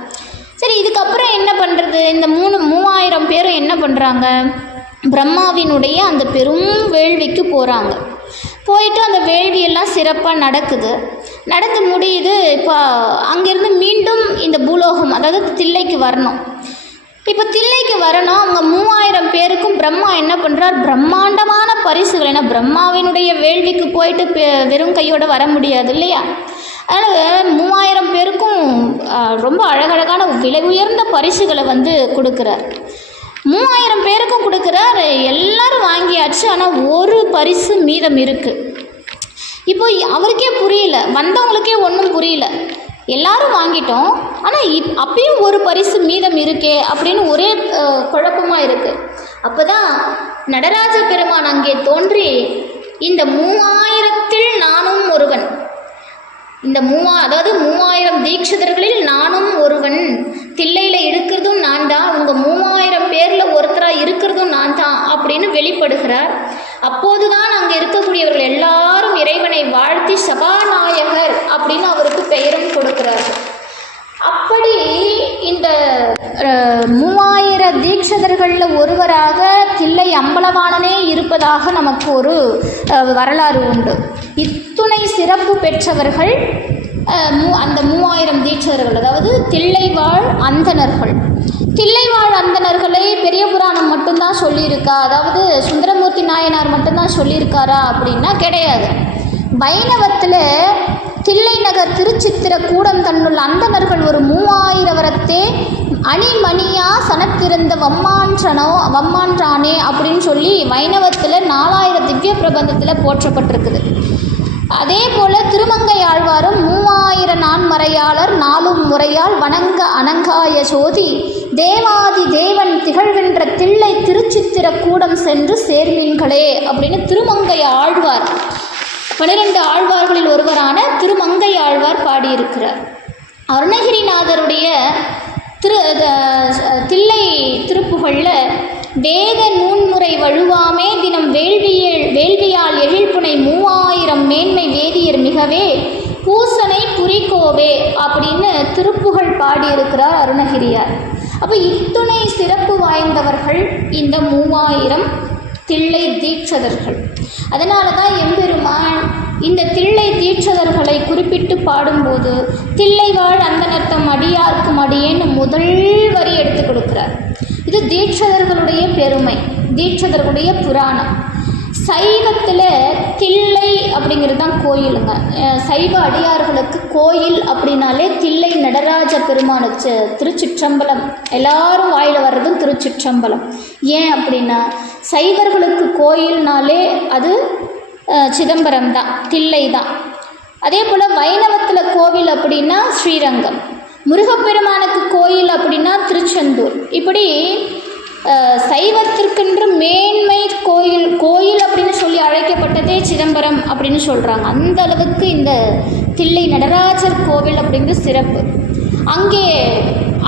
சரி, இதுக்கப்புறம் என்ன பண்ணுறது? இந்த 3000 பேரும் என்ன பண்ணுறாங்க, பிரம்மாவினுடைய அந்த பெரும் வேள்விக்கு போகிறாங்க. போயிட்டு அந்த வேள்வியெல்லாம் சிறப்பாக நடக்குது. நடந்து முடியுது. இப்போ அங்கேருந்து மீண்டும் இந்த பூலோகம், அதாவது தில்லைக்கு வரணும். இப்போ தில்லைக்கு வரணும். அவங்க 3000 பேருக்கும் பிரம்மா என்ன பண்ணுறார், பிரம்மாண்டமான பரிசுகள். ஏன்னா பிரம்மாவினுடைய வேள்விக்கு போயிட்டு வெறும் கையோடு வர முடியாது இல்லையா? அதனால் 3000 பேருக்கும் ரொம்ப அழகழகான விலை உயர்ந்த பரிசுகளை வந்து கொடுக்குறார். 3000 பேருக்கும் கொடுக்குறார். எல்லாரும் வாங்கியாச்சு. ஆனால் ஒரு பரிசு மீதம் இருக்குது. இப்போ அவருக்கே புரியல, வந்தவங்களுக்கே ஒன்றும் புரியல. எல்லாரும் வாங்கிட்டோம், ஆனால் அப்பயும் ஒரு பரிசு மீதம் இருக்கே அப்படின்னு ஒரே குழப்பமாக இருக்குது. அப்போ தான் நடராஜ பெருமான் அங்கே தோன்றி இந்த 3000-ல் நானும் ஒருவன். இந்த 3000 தீட்சிதர்களில் நானும் ஒருவன். தில்லையில் இருக்கிறதும் நான் தான், உங்கள் 3000 பேரில் ஒருத்தராக இருக்கிறதும் நான் தான் அப்படின்னு வெளிப்படுகிறார். அப்போதுதான் அங்கே இருக்கக்கூடியவர்கள் எல்லாரும் இறைவனை வாழ்த்தி சபாநாயகர் அப்படின்னு அவருக்கு பெயரும் கொடுக்கிறார். அப்படி இந்த 3000 தீட்சிதர்களில் ஒருவராக தில்லை அம்பலவாணனே இருப்பதாக நமக்கு ஒரு வரலாறு உண்டு. இத்துணை சிறப்பு பெற்றவர்கள் அந்த 3000 தீட்சிதர்கள், அதாவது தில்லைவாழ் அந்தணர்கள். தில்லைவாழ் அந்தணர்களை பெரிய புராணம் மட்டும்தான் சொல்லியிருக்கா, அதாவது சுந்தரமூர்த்தி நாயனார் மட்டும்தான் சொல்லியிருக்காரா அப்படின்னா கிடையாது. வைணவத்தில் தில்லை நகர் திருச்சித்திர கூடம் தன்னுள்ள அந்தணர்கள் ஒரு 3000 வரத்தே அணிமணியா சனத்திருந்த வம்மான்றானே அப்படின்னு சொல்லி வைணவத்தில் 4000 திவ்ய பிரபந்தத்தில் போற்றப்பட்டிருக்குது. அதே போல் திருமங்கை ஆழ்வாரும் 3000 நான்மறையாளர் 4 முறையால் வணங்க அனங்காய சோதி தேவாதி தேவன் திகழ்கின்ற தில்லை திருச்சித்திர கூடம் சென்று சேர்மீன்களே அப்படின்னு திருமங்கை ஆழ்வார் 12 ஆழ்வார்களில் ஒருவரான திருமங்கை ஆழ்வார் பாடியிருக்கிறார். அருணகிரிநாதருடைய தில்லை திருப்புகழில் வேத நூன்முறை வழுவாமே தினம் வேள்வியால் எழில்புனை 3000 மேன்மை வேதியர் மிகவே பூசனை புரிகோவே அப்படின்னு திருப்புகழ் பாடியிருக்கிறார் அருணகிரியார். அப்போ இத்துணை சிறப்பு வாய்ந்தவர்கள் இந்த 3000 தில்லை தீட்சதர்கள். அதனால தான் எம்பெருமான் இந்த தில்லை தீட்சதர்களை குறிப்பிட்டு பாடும்போது தில்லைவாழ் அந்தணர்த்தம் அடியார்க்கும் அடியேன்னு முதல் வரி எடுத்து கொடுக்குறார். இது தீட்சதர்களுடைய பெருமை, தீட்சதர்களுடைய புராணம். சைவத்தில் தில்லை அப்படிங்கிறது தான் கோயிலுங்க. சைவ அடியார்களுக்கு கோயில் அப்படின்னாலே தில்லை நடராஜ பெருமான் திருச்சிற்றம்பலம், எல்லாரும் வாயில் வர்றதும் திருச்சிற்றம்பலம். ஏன் அப்படின்னா சைவர்களுக்கு கோயில்னாலே அது சிதம்பரம் தான், தில்லை தான். அதே போல் வைணவத்தில் கோவில் அப்படின்னா ஸ்ரீரங்கம், முருகப்பெருமானுக்கு கோயில் அப்படின்னா திருச்செந்தூர். இப்படி சைவத்திற்கென்று மேன்மை கோயில் அப்படின்னு சொல்லி அழைக்கப்பட்டதே சிதம்பரம் அப்படின்னு சொல்கிறாங்க. அந்த அளவுக்கு இந்த தில்லை நடராஜர் கோவில் அப்படிங்கிற சிறப்பு. அங்கே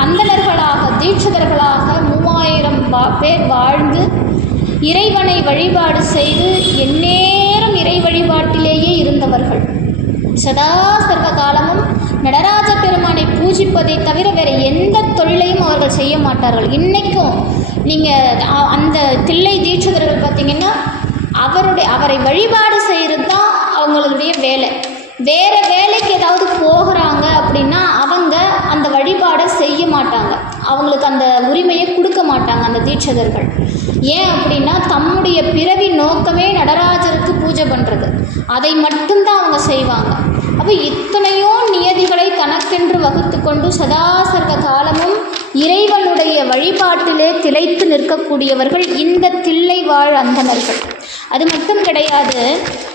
அந்தணர்களாக தீட்சிதர்களாக 3000 பேர் வாழ்ந்து இறைவனை வழிபாடு செய்து எந்நேரம் இறை வழிபாட்டிலேயே இருந்தவர்கள். சதா சர்வ காலமும் நடராஜ பெருமானை பூஜிப்பதை தவிர வேறு எந்த தொழிலையும் அவர்கள் செய்ய மாட்டார்கள். இன்றைக்கும் நீங்கள் அந்த தில்லை தீட்சிதர்கள் பார்த்திங்கன்னா அவரை வழிபாடு செய்கிறது தான் அவங்களுடைய வேலை. வேறு வேலைக்கு ஏதாவது போகிறாங்க அப்படின்னா அவங்க அந்த வழிபாடை செய்ய மாட்டாங்க, அவங்களுக்கு அந்த உரிமையை கொடுக்க மாட்டாங்க அந்த தீட்சிதர்கள். ஏன் அப்படின்னா தம்முடைய பிறவி நோக்கமே நடராஜருக்கு பூஜை பண்ணுறது, அதை மட்டும்தான் அவங்க செய்வாங்க. அப்போ இத்தனையோ நியதிகளை தனக்கென்று வகுத்து கொண்டு சதா சர்வ காலமும் இறைவனுடைய வழிபாட்டிலே திளைத்து நிற்கக்கூடியவர்கள் இந்த தில்லை வாழ் அந்தணர்கள். அது மட்டும் கிடையாது,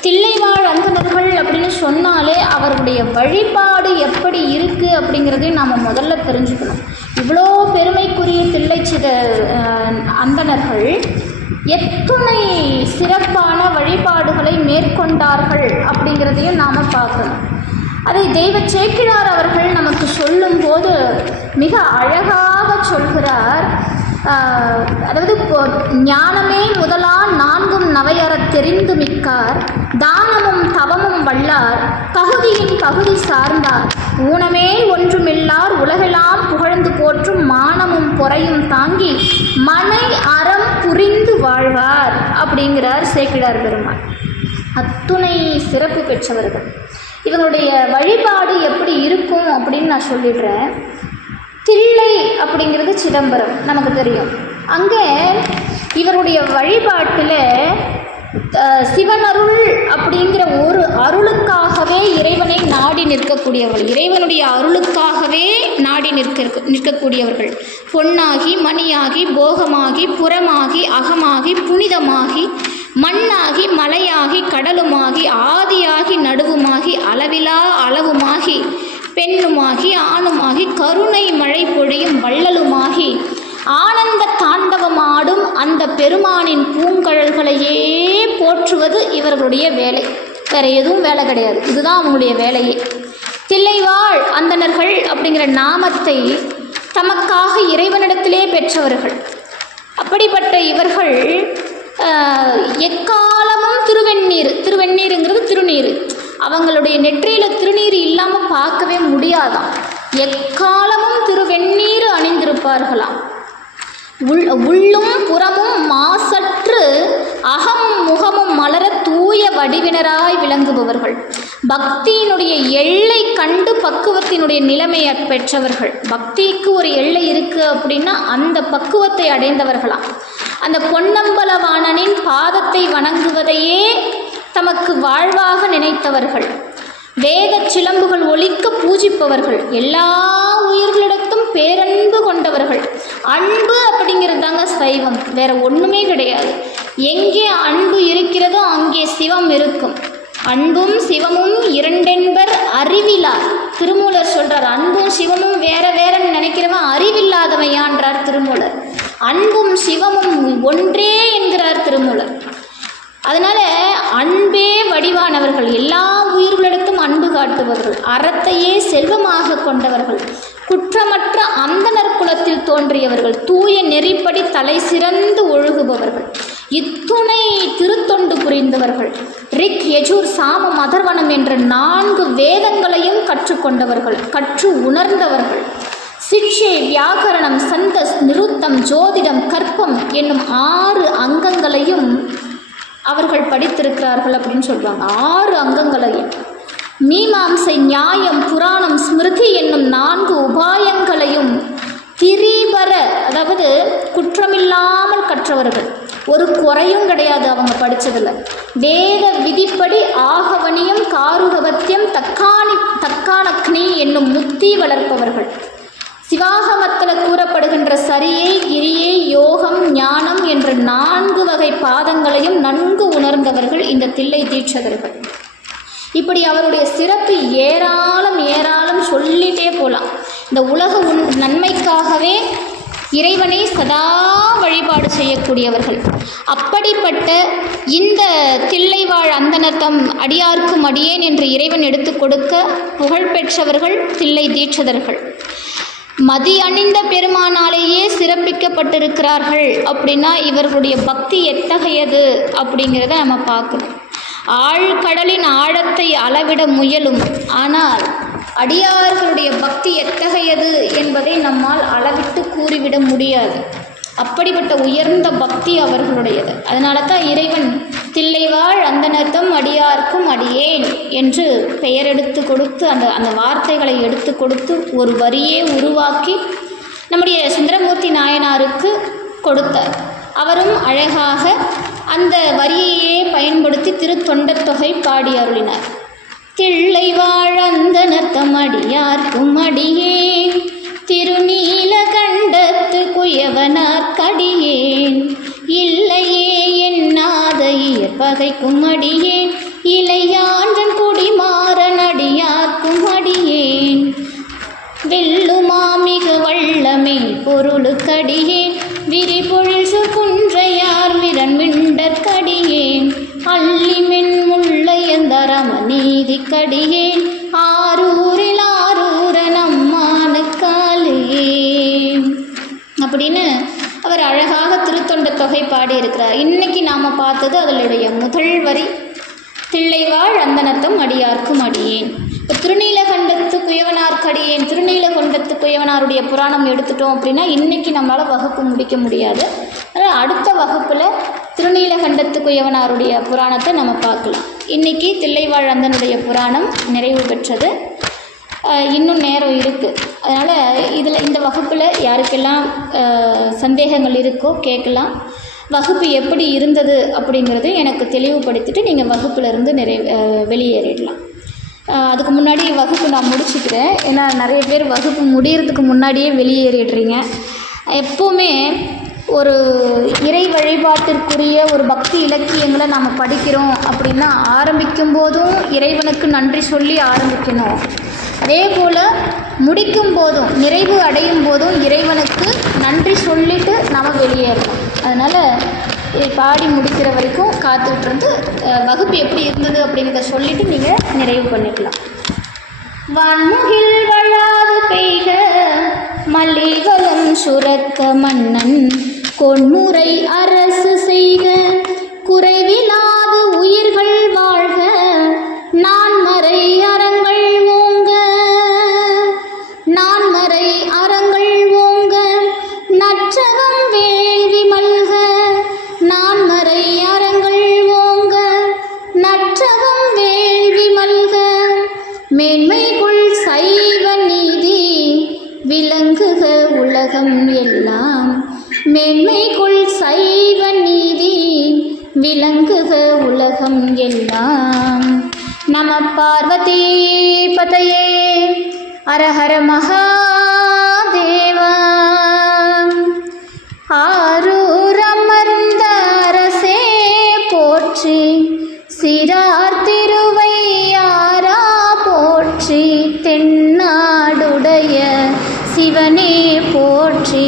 தில்லை வாழ் அந்தணர்கள் அப்படின்னு சொன்னாலே அவர்களுடைய வழிபாடு எப்படி இருக்குது அப்படிங்கிறதையும் நாம் முதல்ல தெரிஞ்சுக்கணும். இவ்வளோ பெருமைக்குரிய தில்லை அந்தணர்கள் எத்துணை சிறப்பான வழிபாடுகளை மேற்கொண்டார்கள் அப்படிங்கிறதையும் நாம் பார்க்கணும். அதை தெய்வ சேக்கிழார் அவர்கள் நமக்கு சொல்லும்போது மிக அழகாக சொல்கிறார். அதாவது ஞானமே முதலா 4 நவையறத் தெரிந்து மிக்கார் தானமும் தவமும் வல்லார் பகுதியின் பகுதி சார்ந்தார் ஊனமே ஒன்றுமில்லார் உலகெல்லாம் புகழ்ந்து போற்றும் மானமும் பொறையும் தாங்கி மனை அறம் புரிந்து வாழ்வார் அப்படிங்கிறார் சேக்கிழார் பெருமான். அத்துணை சிறப்பு பெற்றவர்கள். இவங்களுடைய வழிபாடு எப்படி இருக்கும் அப்படின்னு நான் சொல்லிடுறேன். தில்லை அப்படிங்கிறது சிதம்பரம் நமக்கு தெரியும். அங்கே இவருடைய வழிபாட்டில் சிவனருள் அப்படிங்கிற ஒரு அருளுக்காகவே இறைவனை நாடி நிற்கக்கூடியவர்கள், இறைவனுடைய அருளுக்காகவே நாடி நிற்கக்கூடியவர்கள். பொன்னாகி மணியாகி போகமாகி புறமாகி அகமாகி புனிதமாகி மண்ணாகி மலையாகி கடலுமாகி ஆதியாகி நடுவுமாகி அளவிலா அளவுமாகி பெண்ணுமாகி ஆணுமாகி கருணை மழை பொழியும் வள்ளலுமாகி ஆனந்த தாண்டவமாடும் அந்த பெருமானின் பூங்கழல்களையே போற்றுவது இவர்களுடைய வேலை. வேறு எதுவும் வேலை கிடையாது. இதுதான் அவங்களுடைய வேலையே. தில்லைவாழ் அந்தணர்கள் அப்படிங்கிற நாமத்தை தமக்காக இறைவனிடத்திலே பெற்றவர்கள். அப்படிப்பட்ட இவர்கள் எக்காலமும் திருவெண்ணீருங்கிறது திருநீர். அவங்களுடைய நெற்றியில் திருநீர் இல்லாமல் பார்க்கவே முடியாதாம். எக்காலமும் திருவெண்ணீர் அணிந்திருப்பார்களாம். உள்ளும் புறமும் மாசற்று அகமும் முகமும் மலர தூய வடிவினராய் விளங்குபவர்கள். பக்தியினுடைய எல்லை கண்டு பக்குவத்தினுடைய நிலைமையை பெற்றவர்கள். பக்திக்கு ஒரு எல்லை இருக்குது அப்படின்னா அந்த பக்குவத்தை அடைந்தவர்களாம். அந்த பொன்னம்பலவாணனின் பாதத்தை வணங்குவதையே தமக்கு வாழ்வாக நினைத்தவர்கள். வேத சிலம்புகள் ஒலிக்க பூஜிப்பவர்கள். எல்லா உயிர்களிடத்தும் பேரன்பு கொண்டவர்கள். அன்பு அப்படிங்கிறது தாங்க சைவம், வேற ஒன்றுமே கிடையாது. எங்கே அன்பு இருக்கிறதோ அங்கே சிவம் இருக்கும். அன்பும் சிவமும் இரண்டென்பர் அறிவிலார். திருமூலர் சொல்கிறார், அன்பும் சிவமும் வேற வேறன்னு நினைக்கிறவன் அறிவில்லாதவையான்றார் திருமூலர். அன்பும் சிவமும் ஒன்றே என்கிறார் திருமூலர். அதனால் அன்பே வடிவானவர்கள், எல்லா உயிர்களிடத்தும் அன்பு காட்டுபவர்கள், அறத்தையே செல்வமாக கொண்டவர்கள், குற்றமற்ற அந்தணர் குலத்தில் தோன்றியவர்கள், தூய நெறிப்படி தலை சிறந்து ஒழுகுபவர்கள், இத்துணை திருத்தொண்டு புரிந்தவர்கள், ரிக் யஜூர் சாமம் அதர்வனம் என்ற 4 வேதங்களையும் கற்றுக்கொண்டவர்கள், கற்று உணர்ந்தவர்கள், சிக்ஷை வியாக்கரணம் சந்தஸ் நிருத்தம் ஜோதிடம் கற்பம் என்னும் 6 அங்கங்களையும் அவர்கள் படித்திருக்கிறார்கள் அப்படின்னு சொல்லுவாங்க. 6 அங்கங்களையும், மீமாம்சை நியாயம் புராணம் ஸ்மிருதி என்னும் 4 உபாயங்களையும் திரிபர, அதாவது குற்றமில்லாமல் கற்றவர்கள். ஒரு குறையும் கிடையாது அவங்க படித்ததில். வேத விதிப்படி ஆகவனியம் காருகவத்தியம் தக்கானக்னி என்னும் முத்தி வளர்ப்பவர்கள். சிவாகமத்தில் கூறப்படுகின்ற சரியை கிரியை யோகம் ஞானம் என்ற 4 வகை பாதங்களையும் நன்கு உணர்ந்தவர்கள் இந்த தில்லை தீட்சகர்கள். இப்படி அவருடைய சிறப்பு ஏராளம் சொல்லிட்டே போகலாம். இந்த உலக நன்மைக்காகவே இறைவனை சதா வழிபாடு செய்யக்கூடியவர்கள். அப்படிப்பட்ட இந்த தில்லைவாழ் அந்தணர்தம் அடியார்க்கும் அடியேன் என்று இறைவன் எடுத்து கொடுக்க புகழ்பெற்றவர்கள் தில்லை தீட்சிதர்கள். மதி அணிந்த பெருமானாலேயே சிறப்பிக்கப்பட்டிருக்கிறார்கள். அப்படின்னா இவர்களுடைய பக்தி எத்தகையது அப்படிங்கிறத நம்ம பார்க்கணும். ஆழ்கடலின் ஆழத்தை அளவிட முயலும், ஆனால் அடியார்களுடைய பக்தி எத்தகையது என்பதை நம்மால் அளவிட்டு கூறிவிட முடியாது. அப்படிப்பட்ட உயர்ந்த பக்தி அவர்களுடையது. அதனால தான் இறைவன் தில்லைவாழ் அந்தணர்தம் அடியார்க்கும் அடியேன் என்று பெயர் எடுத்து கொடுத்து அந்த வார்த்தைகளை எடுத்து கொடுத்து ஒரு வரியே உருவாக்கி நம்முடைய சுந்தரமூர்த்தி நாயனாருக்கு கொடுத்தார். அவரும் அழகாக அந்த வரியையே பயன்படுத்தி திருத்தொண்டத் தொகை பாடி அருளினார். தில்லைவாழ் அந்தணர்தம் அடியார்க்கும் அடியேன் திருநீலகண்டத்து குயவனார்க்கடியேன் இல்லையே என்னாத இயற்பகைக்கும் அடியேன் இளையான்றன் குடிமாறன் அடியார்க்கும் அடியேன் வெல்லுமாமிக வல்லமை பொருளுக்கடியேன் விரிபொழில் குன்றையார் விரன் மிண்டற்கடியேன் அள்ளிமென் முள்ளையந்தரம நீதிக்கடியேன் ஆரூரில் ஆரூர நம்மானுக்காலே அப்படின்னு அவர் அழகாக திருத்தொண்ட தொகை பாடியிருக்கிறார். இன்னைக்கு நாம் பார்த்தது அதனுடைய முதல் வரி, தில்லைவாழ் அந்தணர்தம் அடியார்க்கும் அடியேன். இப்போ திருநீலகண்டத்து குயவனார்க்கடியேன், திருநீலகண்டத்து குயவனாருடைய புராணம் எடுத்துட்டோம் அப்படின்னா இன்றைக்கி நம்மளால் வகுப்பு முடிக்க முடியாது. அதனால் அடுத்த வகுப்பில் திருநீலகண்டத்து குயவனாருடைய புராணத்தை நம்ம பார்க்கலாம். இன்றைக்கி தில்லைவாழ் அந்தனுடைய புராணம் நிறைவு பெற்றது. இன்னும் நேரம் இருக்குது. அதனால் இந்த வகுப்பில் யாருக்கெல்லாம் சந்தேகங்கள் இருக்கோ கேட்கலாம். வகுப்பு எப்படி இருந்தது அப்படிங்கிறது எனக்கு தெளிவுபடுத்திட்டு நீங்கள் வகுப்பிலிருந்து வெளியேறிடலாம். அதுக்கு முன்னாடி வகுப்பு நான் முடிச்சுக்கிறேன். ஏன்னா நிறைய பேர் வகுப்பு முடிகிறதுக்கு முன்னாடியே வெளியேறிடுறீங்க. எப்போவுமே ஒரு இறை வழிபாட்டிற்குரிய ஒரு பக்தி இலக்கியங்களை நாம் படிக்கிறோம் அப்படின்னா ஆரம்பிக்கும் போதும் இறைவனுக்கு நன்றி சொல்லி ஆரம்பிக்கணும். அதே போல் முடிக்கும் போதும் நிறைவு அடையும் போதும் இறைவனுக்கு நன்றி சொல்லிவிட்டு நம்ம வெளியேறணும். அதனால் பாடி முடிக்கிற வரைக்கும் காத்துக்கிட்டு இருந்து வகுப்பு எப்படி இருந்தது அப்படிங்கிறத சொல்லிவிட்டு நீங்கள் நிறைவு பண்ணிக்கலாம். வான்முகில் வளாது பெய்க மல்லிகளும் சுரக்க மன்னன் கொன்முறை அரசு செய்க குறைவிலாது உயிர்கள் வாழ்க நான்மறை அறங்கள் ஓங்க நான்மறை அறங்கள் ஓங்க நற்றகம் வேள்வி மல்க நான்மறை அறங்கள் ஓங்க நற்றகம் வேள்வி மல்க மேன்மைக்குள் சைவ நீதி விளங்குக உலகம் எல்லாம் மேன்மைக்குள் சைவ நீதி விளங்குக உலகம் எல்லாம். நம பார்வதி பதையே அரஹர மகாதேவா. ஆரூர் அமர்ந்த அரசே போற்றி சிறார் திருவையாரா போற்றி தென்னாடுடைய சிவனே போற்றி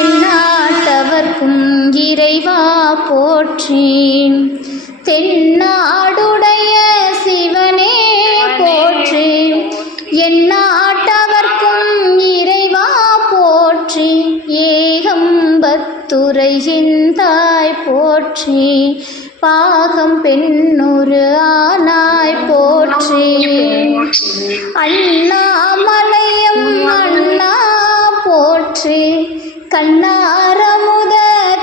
எந்நாட்டவர்க்கும் இறைவா போற்றி தென்னாடுடைய சிவனே போற்றி எந்நாட்டவர்க்கும் இறைவா போற்றி ஏகம்பத்துரையின்தாய் போற்றி பாகம் பெண்ணுரு ஆனாய் போற்றி அண்ணாமலையம் அண்ணா போற்றி கண்ணாரமுத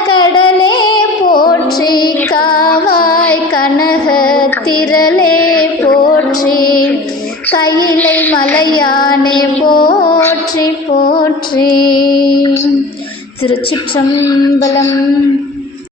கடலே போற்றி காவாய் கனக திரளே போற்றி கையிலை மலையானே போற்றி போற்றி. திருச்சிற்றம்பலம்.